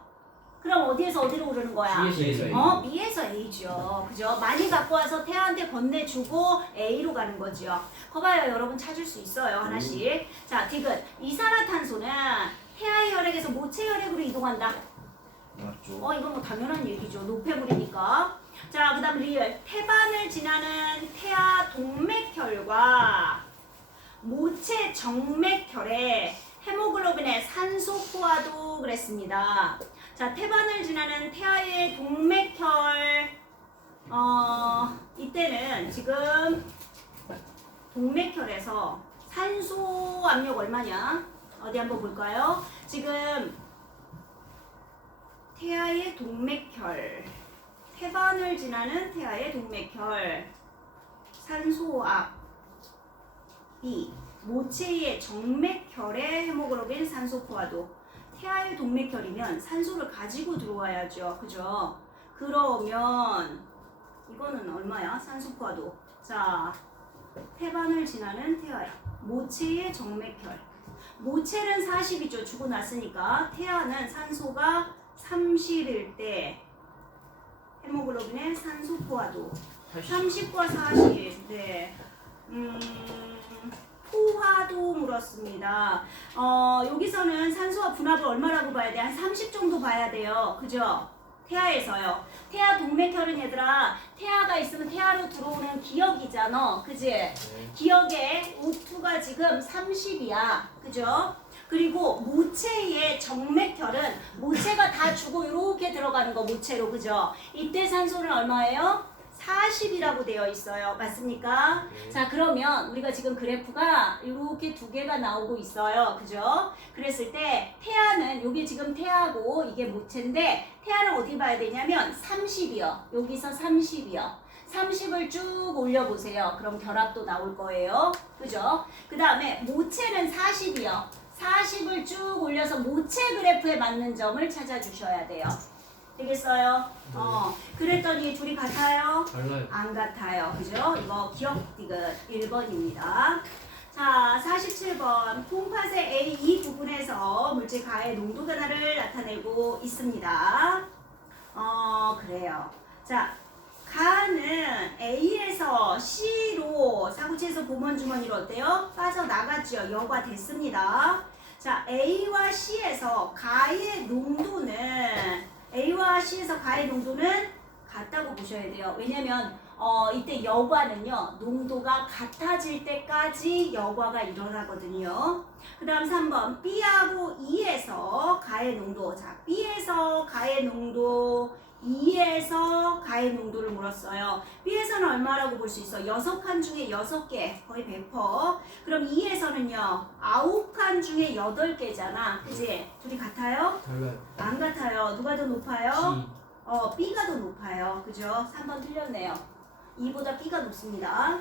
그럼 어디에서 어디로 흐르는 거야? B에서 A죠. 그죠? 많이 갖고 와서 태아한테 건네주고 A로 가는 거죠. 거봐요. 여러분 찾을 수 있어요. 하나씩. 자, 디귿. 이산화탄소는 태아의 혈액에서 모체 혈액으로 이동한다. 맞죠. 이건 뭐 당연한 얘기죠. 노폐물이니까. 자, 그 다음 리을. 태반을 지나는 태아 동맥혈과 모체 정맥혈의 헤모글로빈의 산소 포화도 그랬습니다. 자, 태반을 지나는 태아의 동맥혈 이때는 지금 동맥혈에서 산소 압력 얼마냐? 어디 한번 볼까요? 지금 태아의 동맥혈 태반을 지나는 태아의 동맥혈 산소압 B 모체의 정맥혈의 헤모글로빈 산소 포화도 태아의 동맥혈이면 산소를 가지고 들어와야죠. 그죠? 그러면 이거는 얼마야? 산소 포화도. 자, 태반을 지나는 태아의 모체의 정맥혈 모체는 40이죠. 주고 났으니까 태아는 산소가 30일 때 헤모글로빈의 산소 포화도 30과 40. 네. 포화도 물었습니다. 여기서는 산소와 분압을 얼마라고 봐야 돼? 한 30 정도 봐야 돼요. 그죠? 태아에서요. 태아 동맥혈은 얘들아 태아가 있으면 태아로 들어오는 기역이잖아. 그지? 기역의 O2가 지금 30이야. 그죠? 그리고 모체의 정맥혈은 모체가 다 주고 이렇게 들어가는 거 모체로. 그죠? 이때 산소는 얼마예요? 40이라고 되어 있어요. 맞습니까? 자, 그러면 우리가 지금 그래프가 이렇게 두 개가 나오고 있어요. 그죠? 그랬을 때 태아는 여기 지금 태아고 이게 모체인데 태아는 어디 봐야 되냐면 30이요. 여기서 30이요. 30을 쭉 올려보세요. 그럼 결합도 나올 거예요. 그죠? 그 다음에 모체는 40이요. 40을 쭉 올려서 모체 그래프에 맞는 점을 찾아주셔야 돼요. 되겠어요? 그랬더니 둘이 같아요? 달라요. 안 같아요. 그죠? 이거 기억 디귿 1번입니다. 자, 47번. 콩팥의 A 이 부분에서 물질 가의 농도 변화를 나타내고 있습니다. 그래요. 자, 가는 A에서 C로 사구체에서 보면 주머니로 어때요? 빠져나갔죠. 여과 됐습니다. 자, A와 C에서 가의 농도는 A와 C에서 가의 농도는 같다고 보셔야 돼요. 왜냐면 이때 여과는요. 농도가 같아질 때까지 여과가 일어나거든요. 그 다음 3번 B하고 E에서 가의 농도. 자, B에서 가의 농도, E에서 가의 농도를 물었어요. B에서는 얼마라고 볼 수 있어? 6칸 중에 6개, 거의 100%. 그럼 E에서는요. 9칸 중에 8개잖아. 그치? 둘이 같아요? 달라요. 안 같아요. 누가 더 높아요? B가 더 높아요. 그죠? 3번 틀렸네요. E보다 B가 높습니다.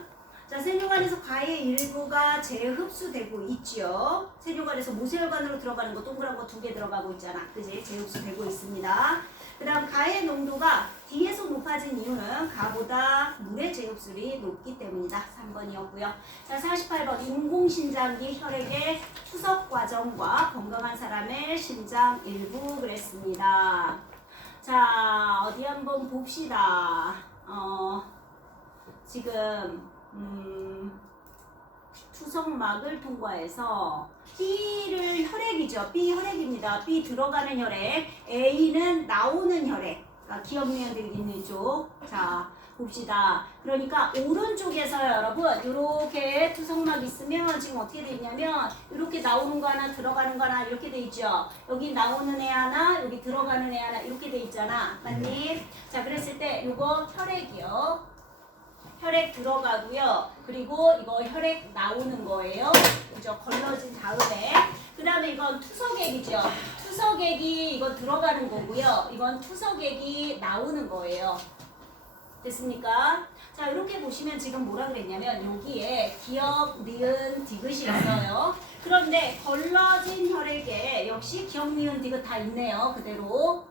자, 세뇨관에서 가의 일부가 재흡수되고 있죠. 세뇨관에서 모세혈관으로 들어가는 거 동그란 거 2개 들어가고 있잖아. 그지? 재흡수되고 있습니다. 그 다음 가의 농도가 D에서 높아진 이유는 가보다 물의 재흡수율이 높기 때문이다. 3번이었고요. 자, 48번 인공신장기 혈액의 투석 과정과 건강한 사람의 심장 일부 그랬습니다. 자, 어디 한번 봅시다. 지금 투석막을 통과해서 B를 혈액이죠. B 혈액입니다. B 들어가는 혈액, A는 나오는 혈액. 그러니까 기억 니은들이 있는 쪽. 자, 봅시다. 그러니까 오른쪽에서요, 여러분, 이렇게 투석막 있으면 지금 어떻게 돼 있냐면 이렇게 나오는 거 하나, 들어가는 거 하나 이렇게 돼 있죠. 여기 나오는 애 하나, 여기 들어가는 애 하나 이렇게 돼 있잖아. 맞니? 자, 그랬을 때 이거 혈액이요. 혈액 들어가고요. 그리고 이거 혈액 나오는 거예요. 그죠? 걸러진 다음에. 그 다음에 이건 투석액이죠. 투석액이 이건 들어가는 거고요. 이건 투석액이 나오는 거예요. 됐습니까? 자, 이렇게 보시면 지금 뭐라 그랬냐면 여기에 기억, 니은, 디귿이 있어요. 그런데 걸러진 혈액에 역시 기억, 니은, 디귿 다 있네요. 그대로.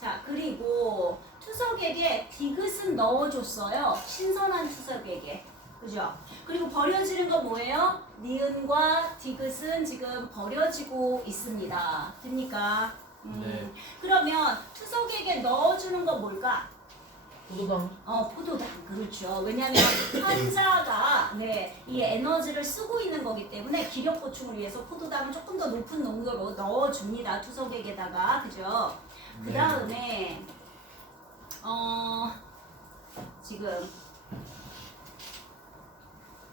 자, 그리고 투석액에 디귿은 넣어줬어요. 신선한 투석액에. 그죠? 그리고 버려지는 건 뭐예요? 니은과 디귿은 지금 버려지고 있습니다. 됩니까? 네. 그러면 투석액에 넣어주는 건 뭘까? 포도당. 포도당. 그렇죠. 왜냐하면 환자가 이 에너지를 쓰고 있는 거기 때문에 기력 보충을 위해서 포도당을 조금 더 높은 농도로 넣어줍니다. 투석액에다가. 그죠? 그 다음에 지금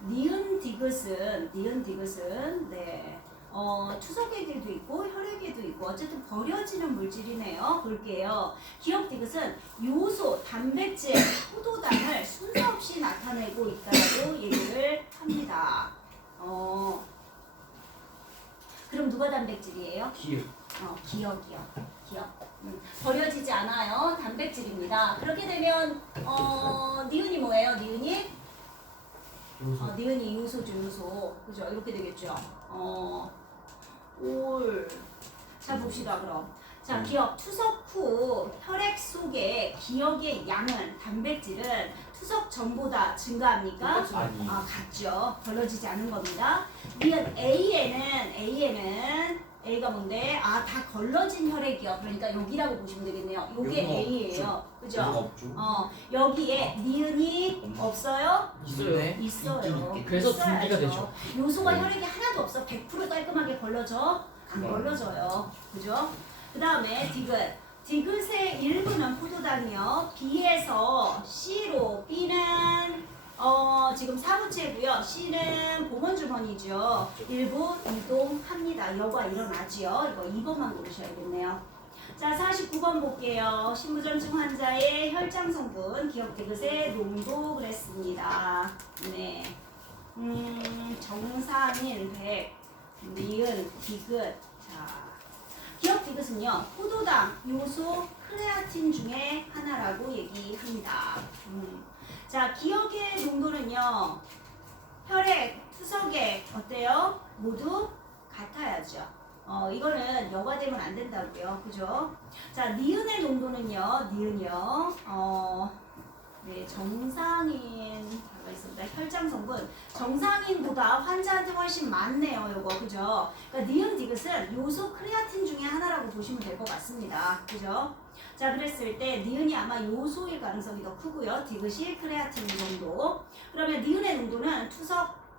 니은 디귿은 투석액에도 있고 혈액에도 있고 어쨌든 버려지는 물질이네요. 볼게요. 기억 디귿은 요소, 단백질, 포도당을 순서 없이 나타내고 있다고 얘기를 합니다. 그럼 누가 단백질이에요? 기억. 기억이요. 버려지지 않아요. 단백질입니다. 그렇게 되면 니은이 뭐예요? 니은이? 요소. 니은이 요소죠. 요소. 그죠? 이렇게 되겠죠. 자, 봅시다. 그럼. 자, 기억. 투석 후 혈액 속에 기억의 양은, 단백질은 투석 전보다 증가합니까? 아니. 같죠. 벌어지지 않은 겁니다. 니은 A가 뭔데? 다 걸러진 혈액이요. 그러니까 여기라고 보시면 되겠네요. 요게 요거가 A예요. 그죠? 없죠. 여기에 니은이 없어요? 있어요. 네. 있어요. 있긴 그래서 있어야죠. 분기가 되죠. 요소가 혈액에 하나도 없어. 100% 깔끔하게 걸러져? 안 걸러져요. 그죠? 그 다음에 디귿. 디귿의 일부는 포도당이요. B에서 C로, B는 지금 사부체고요. C는 보건주머니죠. 일부 이동합니다. 여과 일어나지요. 이거 2번만 고르셔야겠네요. 자, 49번 볼게요. 신부전증 환자의 혈장 성분, 기억 디귿의 농도 그랬습니다. 네. 정상인 100, 니은 디귿. 자, 기억 디귿은요, 포도당, 요소, 크레아틴 중에 하나라고 얘기합니다. 자, 기억의 농도는요, 혈액, 투석액 어때요? 모두 같아야죠. 이거는 여과되면 안 된다고요. 그죠? 자, 니은의 농도는요, 정상인 있습니다. 혈장 성분 정상인보다 환자한테 훨씬 많네요. 요거 그죠? 그러니까 니은 디귿은 요소 크레아틴 중에 하나라고 보시면 될 것 같습니다. 그죠? 자, 그랬을 때 니은이 아마 요소일 가능성이 더 크고요. 디귿이 크레아틴 정도. 그러면 니은의 농도는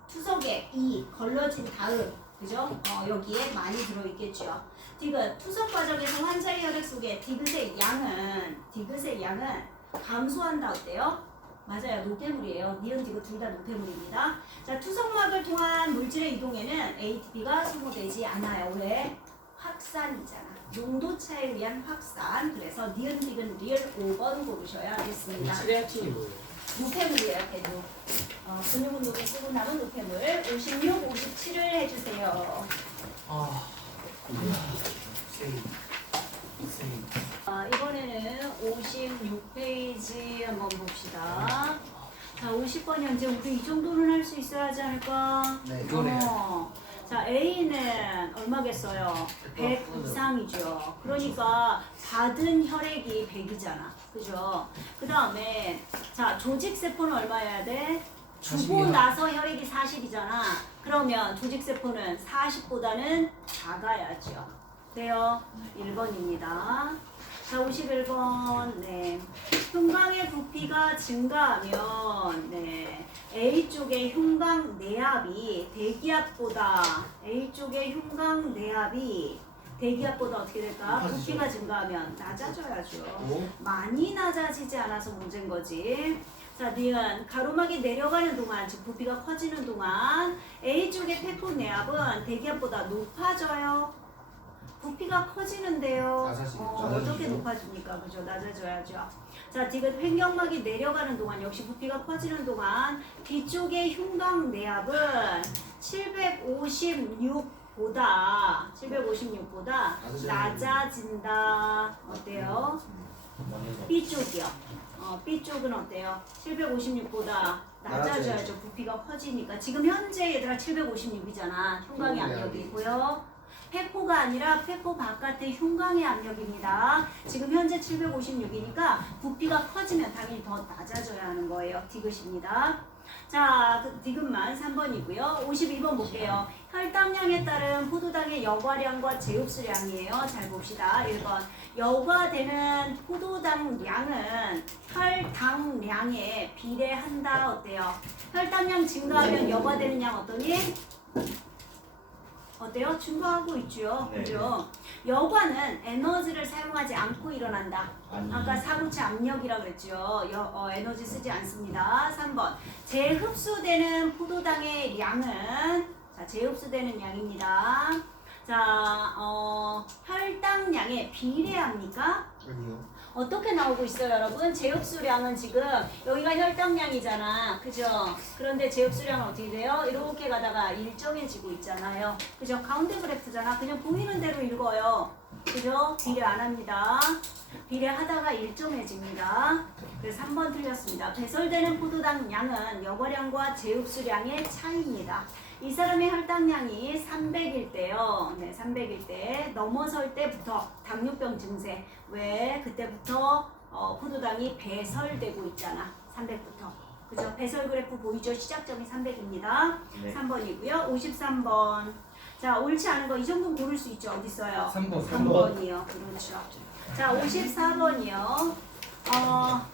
투석에 2 걸러진 다음, 그죠? 여기에 많이 들어있겠죠. 디귿 투석 과정에서 환자의 혈액 속에 디귿의 양은 감소한다. 어때요? 맞아요. 노폐물이에요. 니은 디귿 둘 다 노폐물입니다. 자, 투석막을 통한 물질의 이동에는 ATP가 소모되지 않아요. 왜? 확산이잖아. 농도차에 의한 확산. 그래서 니은 디귿 리을 5번 고르셔야겠습니다. 크레아틴이 뭐예요? 노폐물이에요. 계속. 근육 운동에 쓰고 남은 노폐물. 56, 57을 해주세요. 이번에는 56페이지 한번 봅시다. 자, 50번 현재 우리 이 정도는 할 수 있어야 하지 않을까? 네, 이거네요. 자, A는 얼마겠어요? 100 이상이죠. 그러니까 받은 혈액이 100이잖아. 그죠? 그 다음에 자, 조직세포는 얼마여야 돼? 주고 40이요. 나서 혈액이 40이잖아. 그러면 조직세포는 40보다는 작아야죠. 돼요? 1번입니다. 자, 51번. 네. 흉곽의 부피가 증가하면 네. A 쪽의 흉곽 내압이 대기압보다 A 쪽의 흉곽 내압이 대기압보다 어떻게 될까? 높아지죠. 부피가 증가하면 낮아져야죠. 오. 많이 낮아지지 않아서 문제인 거지. 자, 니은 가로막이 내려가는 동안, 즉 부피가 커지는 동안 A 쪽의 폐포 내압은 대기압보다 높아져요. 부피가 커지는데요. 낮아지겠죠. 어떻게 낮아지죠. 높아집니까? 높아집니까? 그죠? 낮아져야죠. 자, 디귿 횡격막이 내려가는 동안, 역시 부피가 커지는 동안 B 쪽의 흉곽 내압은 756보다 낮아진다. 어때요? B 쪽이요. B 쪽은 어때요? 756보다 낮아져야죠. 부피가 커지니까. 지금 현재 얘들아 756이잖아. 흉곽의 압력이 보여? 폐포가 아니라 폐포 바깥의 흉곽의 압력입니다. 지금 현재 756이니까 부피가 커지면 당연히 더 낮아져야 하는 거예요. 디귿입니다. 자, 디귿만 3번이고요. 52번 볼게요. 혈당량에 따른 포도당의 여과량과 제흡수량이에요. 잘 봅시다. 1번. 여과되는 포도당 양은 혈당량에 비례한다. 어때요? 혈당량 증가하면 여과되는 양 어떠니? 어때요? 증가하고 있죠. 네. 그죠? 여과는 에너지를 사용하지 않고 일어난다. 아까 사구체 압력이라고 그랬죠. 에너지 쓰지 않습니다. 3번. 재흡수되는 포도당의 양은 자, 재흡수되는 양입니다. 자, 혈당량에 비례합니까? 아니요. 어떻게 나오고 있어요, 여러분? 제흡수량은 지금 여기가 혈당량이잖아, 그죠? 그런데 제흡수량은 어떻게 돼요? 이렇게 가다가 일정해지고 있잖아요, 그죠? 가운데 그래프잖아. 그냥 보이는 대로 읽어요, 그죠? 비례 안 합니다. 비례하다가 일정해집니다. 그래서 3번 틀렸습니다. 배설되는 포도당 양은 여과량과 제흡수량의 차이입니다. 이 사람의 혈당량이 300일 때요. 네, 300일 때 넘어설 때부터 당뇨병 증세. 왜? 그때부터 포도당이 배설되고 있잖아. 300부터. 그죠? 배설 그래프 보이죠? 시작점이 300입니다. 네. 3번이고요. 53번. 자, 옳지 않은 거 이 정도는 고를 수 있죠. 어디 있어요? 3번. 3번이요. 그렇죠. 자, 54번이요.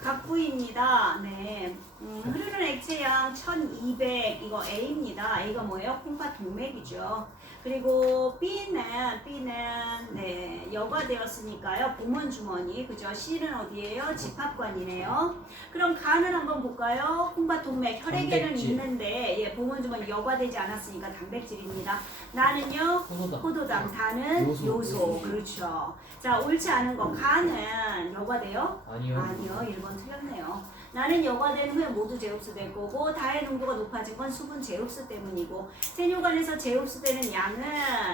각부입니다. 네. 흐르는 액체량 1200 이거 A입니다. A가 뭐예요? 콩팥 동맥이죠. 그리고 B는 네, 여과되었으니까요. 봉원 주머니. 그죠? C는 어디예요? 집합관이네요. 그럼 간은 한번 볼까요? 콩팥 동맥 혈액에는 단백질. 있는데 예, 봉원 주머니 여과되지 않았으니까 단백질입니다. 나는요? 포도당. 다는 요소. 그렇죠. 자, 옳지 않은 거. 간은 여과돼요? 아니요. 아니요. 1번 틀렸네요. 나는 여과된 후에 모두 재흡수될 거고 다의 농도가 높아진 건 수분 재흡수 때문이고 세뇨관에서 재흡수되는 양은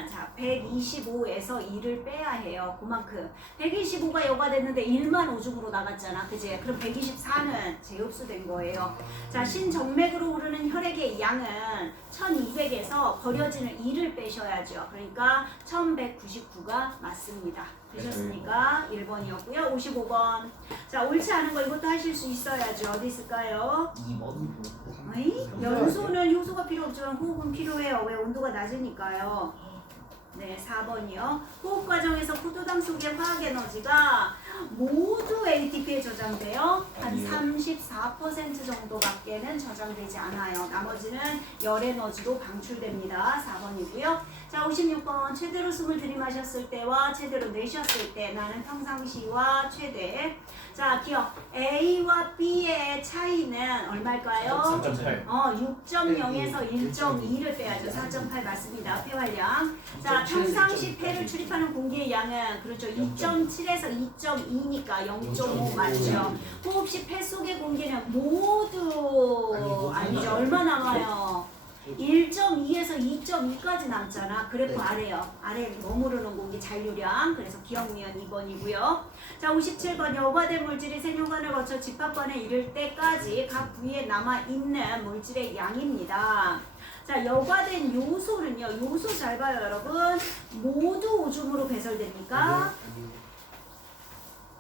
자 125에서 2를 빼야 해요. 그만큼 125가 여과됐는데 1만 오줌으로 나갔잖아. 그지? 그럼 124는 재흡수된 거예요. 자, 신정맥으로 흐르는 혈액의 양은 1200에서 버려지는 2를 빼셔야죠. 그러니까 1199가 맞습니다. 되셨습니까? 1번이었고요. 55번. 자, 옳지 않은 거 이것도 하실 수 있어야죠. 어디 있을까요? 2번. 어이? 연소는 효소가 필요 없지만 호흡은 필요해요. 왜? 온도가 낮으니까요. 네, 4번이요. 호흡 과정에서 포도당 속의 화학 에너지가 모두 ATP에 저장돼요. 한 아니요. 34% 정도밖에는 저장되지 않아요. 나머지는 열 에너지로 방출됩니다. 4번이고요. 자, 56번. 최대로 숨을 들이마셨을 때와 최대로 내쉬었을 때 나는 평상시와 최대. 자, 기억. A와 B의 차이는 얼마일까요? 3.8. 6.0에서 1.2를 빼야죠. 4.8 맞습니다. 폐활량. 자, 평상시 폐를 출입하는 공기의 양은 그렇죠. 2.7에서 2.2니까 0.5 맞죠. 호흡 시 폐 속의 공기는 모두 아니죠. 얼마 남아요? 1.2에서 2.2까지 남잖아. 그래프 아래요. 아래 머무르는 공기 잔류량. 그래서 기억니은 2번이고요. 자, 57번 여과된 물질이 생효관을 거쳐 집합관에 이를 때까지 각 부위에 남아있는 물질의 양입니다. 자, 여과된 요소는요. 요소 잘 봐요, 여러분. 모두 오줌으로 배설됩니까?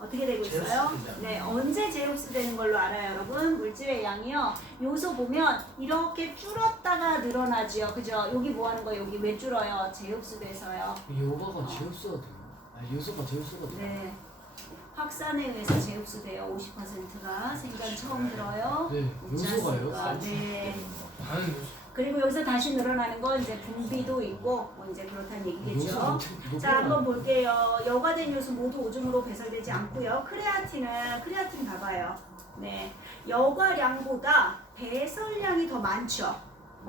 어떻게 되고 있어요? 네, 언제 재흡수되는 걸로 알아요, 여러분? 물질의 양이요. 요소 보면 이렇게 줄었다가 늘어나지요. 그죠? 여기 뭐 하는 거예요? 여기 왜 줄어요? 재흡수돼서요. 요가가 재흡수가 돼요? 아니 요소가 재흡수가 돼요? 네. 확산에 의해서 재흡수돼요. 50%가 생전 처음 들어요. 네, 있지 요소가요? 않습니까? 네. 아니 요소. 그리고 여기서 다시 늘어나는 건 이제 분비도 있고 뭐 이제 그렇다는 얘기겠죠. 자, 한번 볼게요. 여과된 요소 모두 오줌으로 배설되지 않고요. 크레아틴 봐봐요. 네, 여과량보다 배설량이 더 많죠.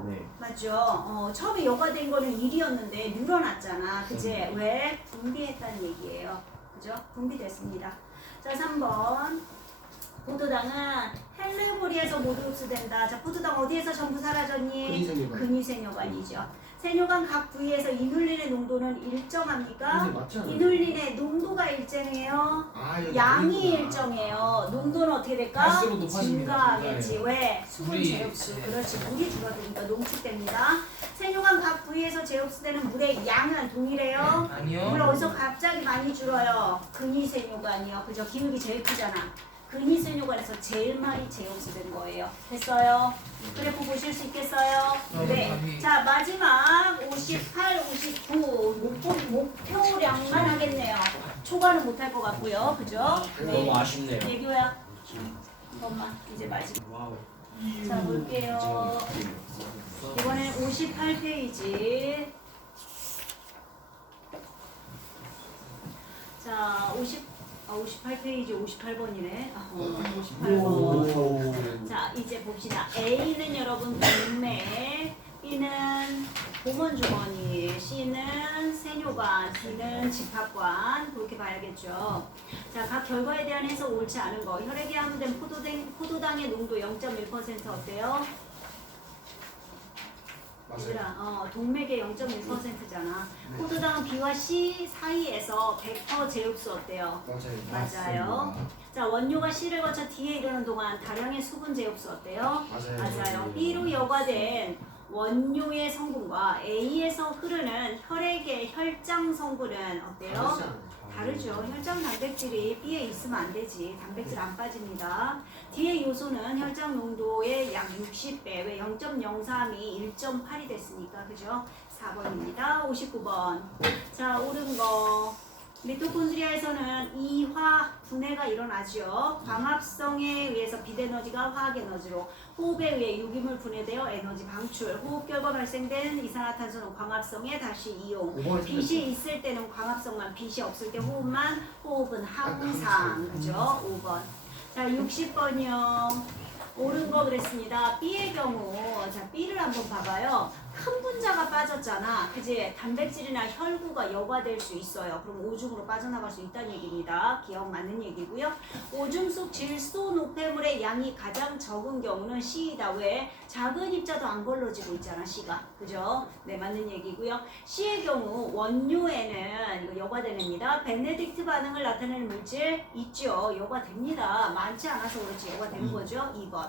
네. 맞죠? 처음에 여과된 거는 1이었는데 늘어났잖아. 그제? 왜? 분비했다는 얘기예요. 그죠? 분비됐습니다. 자, 3번. 포도당은 헬레보리에서 모두 흡수된다. 자, 포도당 어디에서 전부 사라졌니? 근위생효관이죠. 생효관 각 부위에서 이눌린의 농도는 일정합니까? 이눌린의 농도가 일정해요. 양이 일정해요. 농도는 어떻게 될까? 갈수록 높아집니다. 증가하겠지. 왜? 수분 물이, 재흡수. 네. 그렇지. 물이 줄어드니까 농축됩니다. 생효관 각 부위에서 재흡수되는 물의 양은 동일해요. 아니요. 물 어디서 갑자기 많이 줄어요? 근위생효관이요. 그죠? 기울기 제일 크잖아. 근위생효관에서 제일 많이 재흡수된 거예요. 됐어요? 그래프 보실 수 있겠어요? 네. 자, 마지막 58, 59 목표량만 하겠네요. 초과는 못할 것 같고요. 그죠? 너무 아쉽네요. 얘기야. 잠깐만. 이제 마지막. 와우. 자, 볼게요. 이번엔 58페이지. 자, 58페이지 58번이네. 58번. 자, 이제 봅시다. A는 여러분 동맥, B는 보건주머니, C는 세뇨관, D는 집합관. 그렇게 봐야겠죠. 자, 각 결과에 대한 해석 옳지 않은 거. 혈액에 함유된 포도당의 농도 0.1% 어때요? 얘들아, 동맥의 0.1%잖아. 포도당은 B와 C 사이에서 100% 재흡수 어때요? 맞아요. 자, 원료가 C를 거쳐 D에 이르는 동안 다량의 수분 재흡수 어때요? 맞아요. B로 여과된 원료의 성분과 A에서 흐르는 혈액의 혈장 성분은 어때요? 다르죠. 혈장 단백질이 B에 있으면 안 되지. 단백질 안 빠집니다. D의 요소는 혈장 농도의 약 60배. 왜 0.03이 1.8이 됐으니까. 그죠? 4번입니다. 59번. 자, 옳은 거. 미토콘드리아에서는 이화 분해가 일어나죠. 광합성에 의해서 빛에너지가 화학에너지로, 호흡에 의해 유기물 분해되어 에너지 방출, 호흡 결과 발생된 이산화탄소는 광합성에 다시 이용, 빛이 있을 때는 광합성만, 빛이 없을 때 호흡만, 호흡은 항상. 그죠? 5번. 자, 60번이요. 옳은 거 그랬습니다. B의 경우, 자, B를 한번 봐봐요. 큰 분자가 빠졌잖아. 그지? 단백질이나 혈구가 여과될 수 있어요. 그럼 오줌으로 빠져나갈 수 있다는 얘기입니다. 기억 맞는 얘기고요. 오줌 속 질소 노폐물의 양이 가장 적은 경우는 C이다. 왜? 작은 입자도 안 걸러지고 있잖아, C가. 그죠? 네, 맞는 얘기고요. C의 경우 원료에는 이거 여과된 애입니다. 베네딕트 반응을 나타내는 물질 있죠. 여과됩니다. 많지 않아서 그렇지 여과되는 거죠. 2번.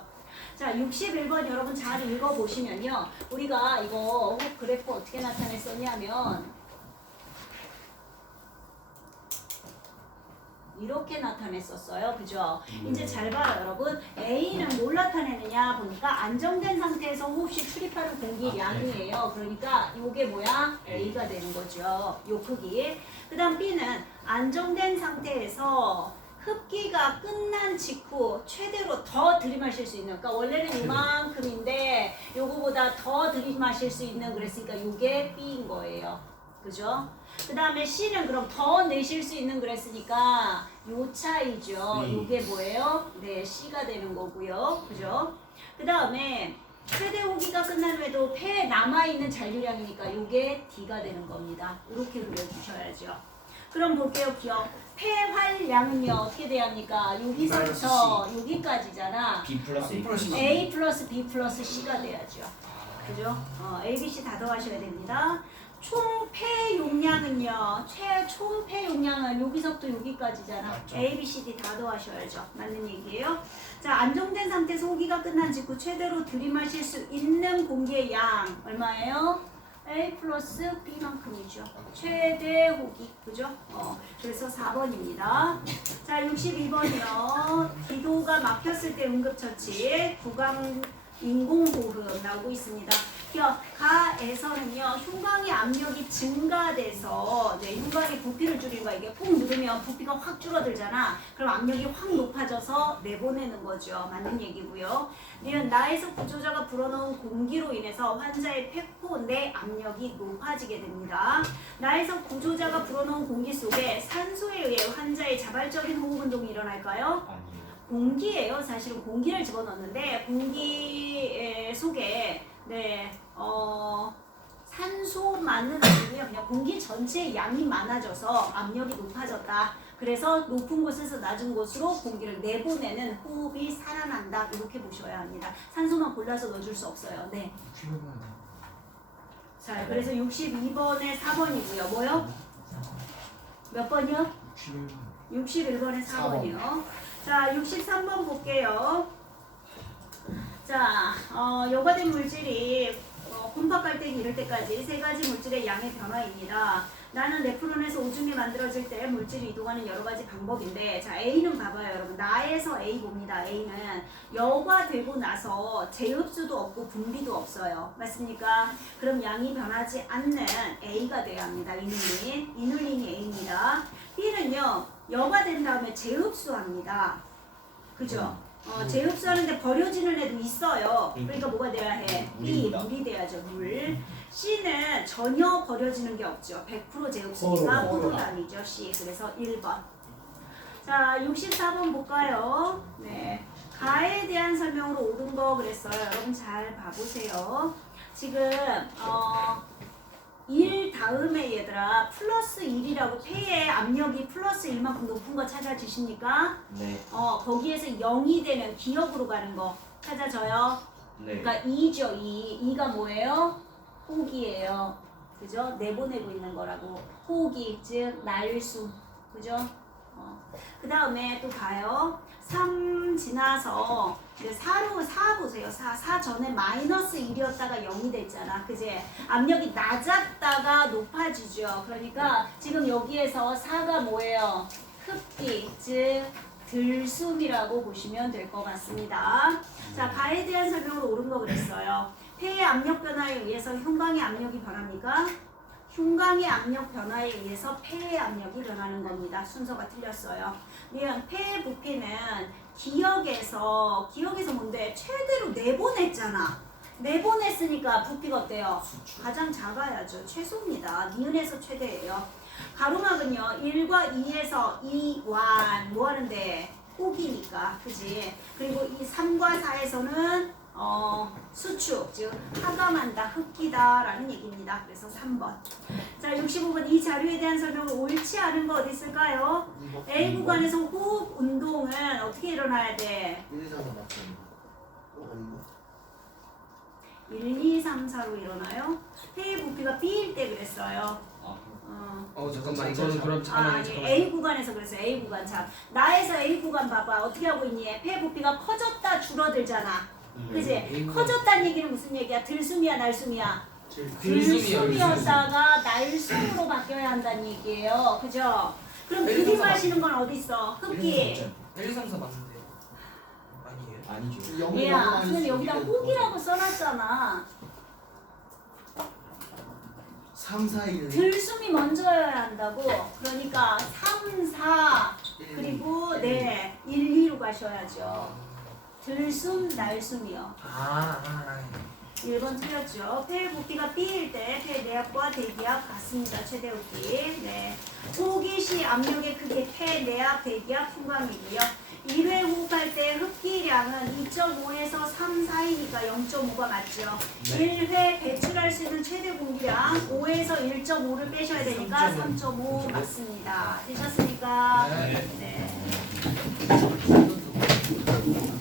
자, 61번 여러분 잘 읽어보시면요. 우리가 이거 그래프 어떻게 나타냈었냐면 이렇게 나타냈었어요. 그죠? 이제 잘 봐요, 여러분. A는 뭘 나타내느냐 보니까 안정된 상태에서 호흡시 출입하는 공기량이에요. 그러니까 이게 뭐야? A가 되는 거죠. 요 크기. 그 다음 B는 안정된 상태에서 흡기가 끝난 직후 최대로 더 들이마실 수 있는, 그러니까 원래는 이만큼인데 요거보다 더 들이마실 수 있는, 그랬으니까 요게 B인 거예요. 그죠? 그 다음에 C는 그럼 더 내실 수 있는 그랬으니까 요 차이죠. 요게 뭐예요? 네, C가 되는 거고요. 그죠? 그 다음에 최대 호기가 끝난 후에도 폐에 남아있는 잔류량이니까 요게 D가 되는 겁니다. 이렇게 그려주셔야죠. 그럼 볼게요. 기억. 폐활량은요 어떻게 돼야 합니까? 여기서부터 여기까지잖아. B 플러스 A 플러스 B 플러스 C가 돼야죠. 그죠? A, B, C 다 더하셔야 됩니다. 총 폐 용량은요. 총 폐 용량은 여기서부터 여기까지잖아. 맞죠. A, B, C, D 다 더하셔야죠. 맞는 얘기예요. 자, 안정된 상태에서 호기가 끝난 직후 최대로 들이마실 수 있는 공기의 양 얼마예요? A 플러스 B만큼이죠. 최대 호기. 그죠? 그래서 4번입니다. 자, 62번이요. 기도가 막혔을 때 응급처치. 구강 인공호흡 나오고 있습니다. 가에서는요 흉곽의 압력이 증가돼서 흉곽의 부피를 줄이는 거야. 이게 푹 누르면 부피가 확 줄어들잖아. 그럼 압력이 확 높아져서 내보내는 거죠. 맞는 얘기고요. 나에서 구조자가 불어넣은 공기로 인해서 환자의 폐포 내 압력이 높아지게 됩니다. 나에서 구조자가 불어넣은 공기 속에 산소에 의해 환자의 자발적인 호흡 운동이 일어날까요? 아니에요. 공기예요. 사실은 공기를 집어넣는데 공기 속에 산소만은 아니고요. 그냥 공기 전체의 양이 많아져서 압력이 높아졌다. 그래서 높은 곳에서 낮은 곳으로 공기를 내보내는 호흡이 살아난다. 이렇게 보셔야 합니다. 산소만 골라서 넣어줄 수 없어요. 네. 자, 그래서 62번에 4번이고요. 뭐요? 몇 번이요? 61번에 4번이요. 자, 63번 볼게요. 자, 여과된 물질이 곰팡 깔때기 이럴 때까지 세 가지 물질의 양의 변화입니다. 나는 네프론에서 오줌이 만들어질 때 물질이 이동하는 여러 가지 방법인데, 자, A는 봐봐요, 여러분. 나에서 A 봅니다. A는 여과되고 나서 재흡수도 없고 분비도 없어요. 맞습니까? 그럼 양이 변하지 않는 A가 돼야 합니다. 이눌린이 A입니다. B는요, 여과된 다음에 재흡수합니다. 그죠? 재흡수하는데 버려지는 애도 있어요. 그러니까 뭐가 돼야 해? B, 물이 돼야죠. 물. C는 전혀 버려지는 게 없죠. 100% 재흡수니까 포도당이죠. C. 그래서 1번. 자, 64번 볼까요? 네. 가에 대한 설명으로 옳은 거 그랬어요. 여러분 잘 봐보세요. 지금 1 다음에 얘들아 플러스 1이라고 폐의 압력이 플러스 1만큼 높은 거 찾아지십니까? 네. 거기에서 0이 되면 기역으로 가는 거 찾아져요. 네. 그러니까 2죠. 2가 뭐예요? 호기예요. 그죠? 내보내고 있는 거라고. 호기, 즉 날수. 그죠? 그 다음에 또 봐요. 3 지나서 이제 4 보세요. 4 전에 마이너스 1이었다가 0이 됐잖아. 그지? 압력이 낮았다가 높아지죠. 그러니까 지금 여기에서 4가 뭐예요? 흡기, 즉 들숨이라고 보시면 될 것 같습니다. 자, 가에 대한 설명으로 옳은 거 그랬어요. 폐의 압력 변화에 의해서 흉곽의 압력이 변합니까? 흉곽의 압력 변화에 의해서 폐의 압력이 변하는 겁니다. 순서가 틀렸어요. 폐의 부피는 기역에서 뭔데? 최대로 내보냈잖아. 내보냈으니까 부피가 어때요? 가장 작아야죠. 최소입니다. 니은에서 최대예요. 가로막은요. 1과 2에서 2완 뭐 하는데? 호기니까. 그지? 그리고 이 3과 4에서는 수축, 즉 하감한다, 흡기다 라는 얘기입니다. 그래서 3번. 자, 65번 이 자료에 대한 설명은 옳지 않은 거 어디 있을까요? A 구간에서 호흡 운동은 어떻게 일어나야 돼? 1, 2, 3, 4 맞죠? 아닌가? 1, 2, 3, 4로 일어나요? 폐의 부피가 B일 때 그랬어요. 잠깐만 이거는 그럼 잠깐만요. 아니, A 구간에서 그랬어요. A 구간. 자, 나에서 A 구간 봐봐. 어떻게 하고 있니? 폐 부피가 커졌다 줄어들잖아. 그지? 커졌다는 얘기는 무슨 얘기야? 들숨이야, 날숨이야? 들숨이었다가 날숨으로 바뀌어야 한다는 얘기예요. 그죠? 그럼 들이마시는 건 어디 있어? 흡기. 1, 2, 3, 4 맞는데 아니에요? 아니죠. 얘야, 근데 여기다 호기라고 써놨잖아. 3, 4, 1. 들숨이 먼저여야 한다고. 그러니까 3, 4 그리고 1, 2로 가셔야죠. 들숨, 날숨이요. 1번 틀렸죠. 폐의 부피가 B일 때 폐 내압과 대기압 같습니다. 최대 호기. 네. 호기 시 압력의 크기 폐 내압, 대기압, 흉곽이고요. 1회 호흡할 때 흡기량은 2.5에서 3 사이니까 0.5가 맞죠. 1회 배출할 수 있는 최대 공기량 5에서 1.5를 빼셔야 되니까 3.5 맞습니다. 되셨습니까? 네. 네.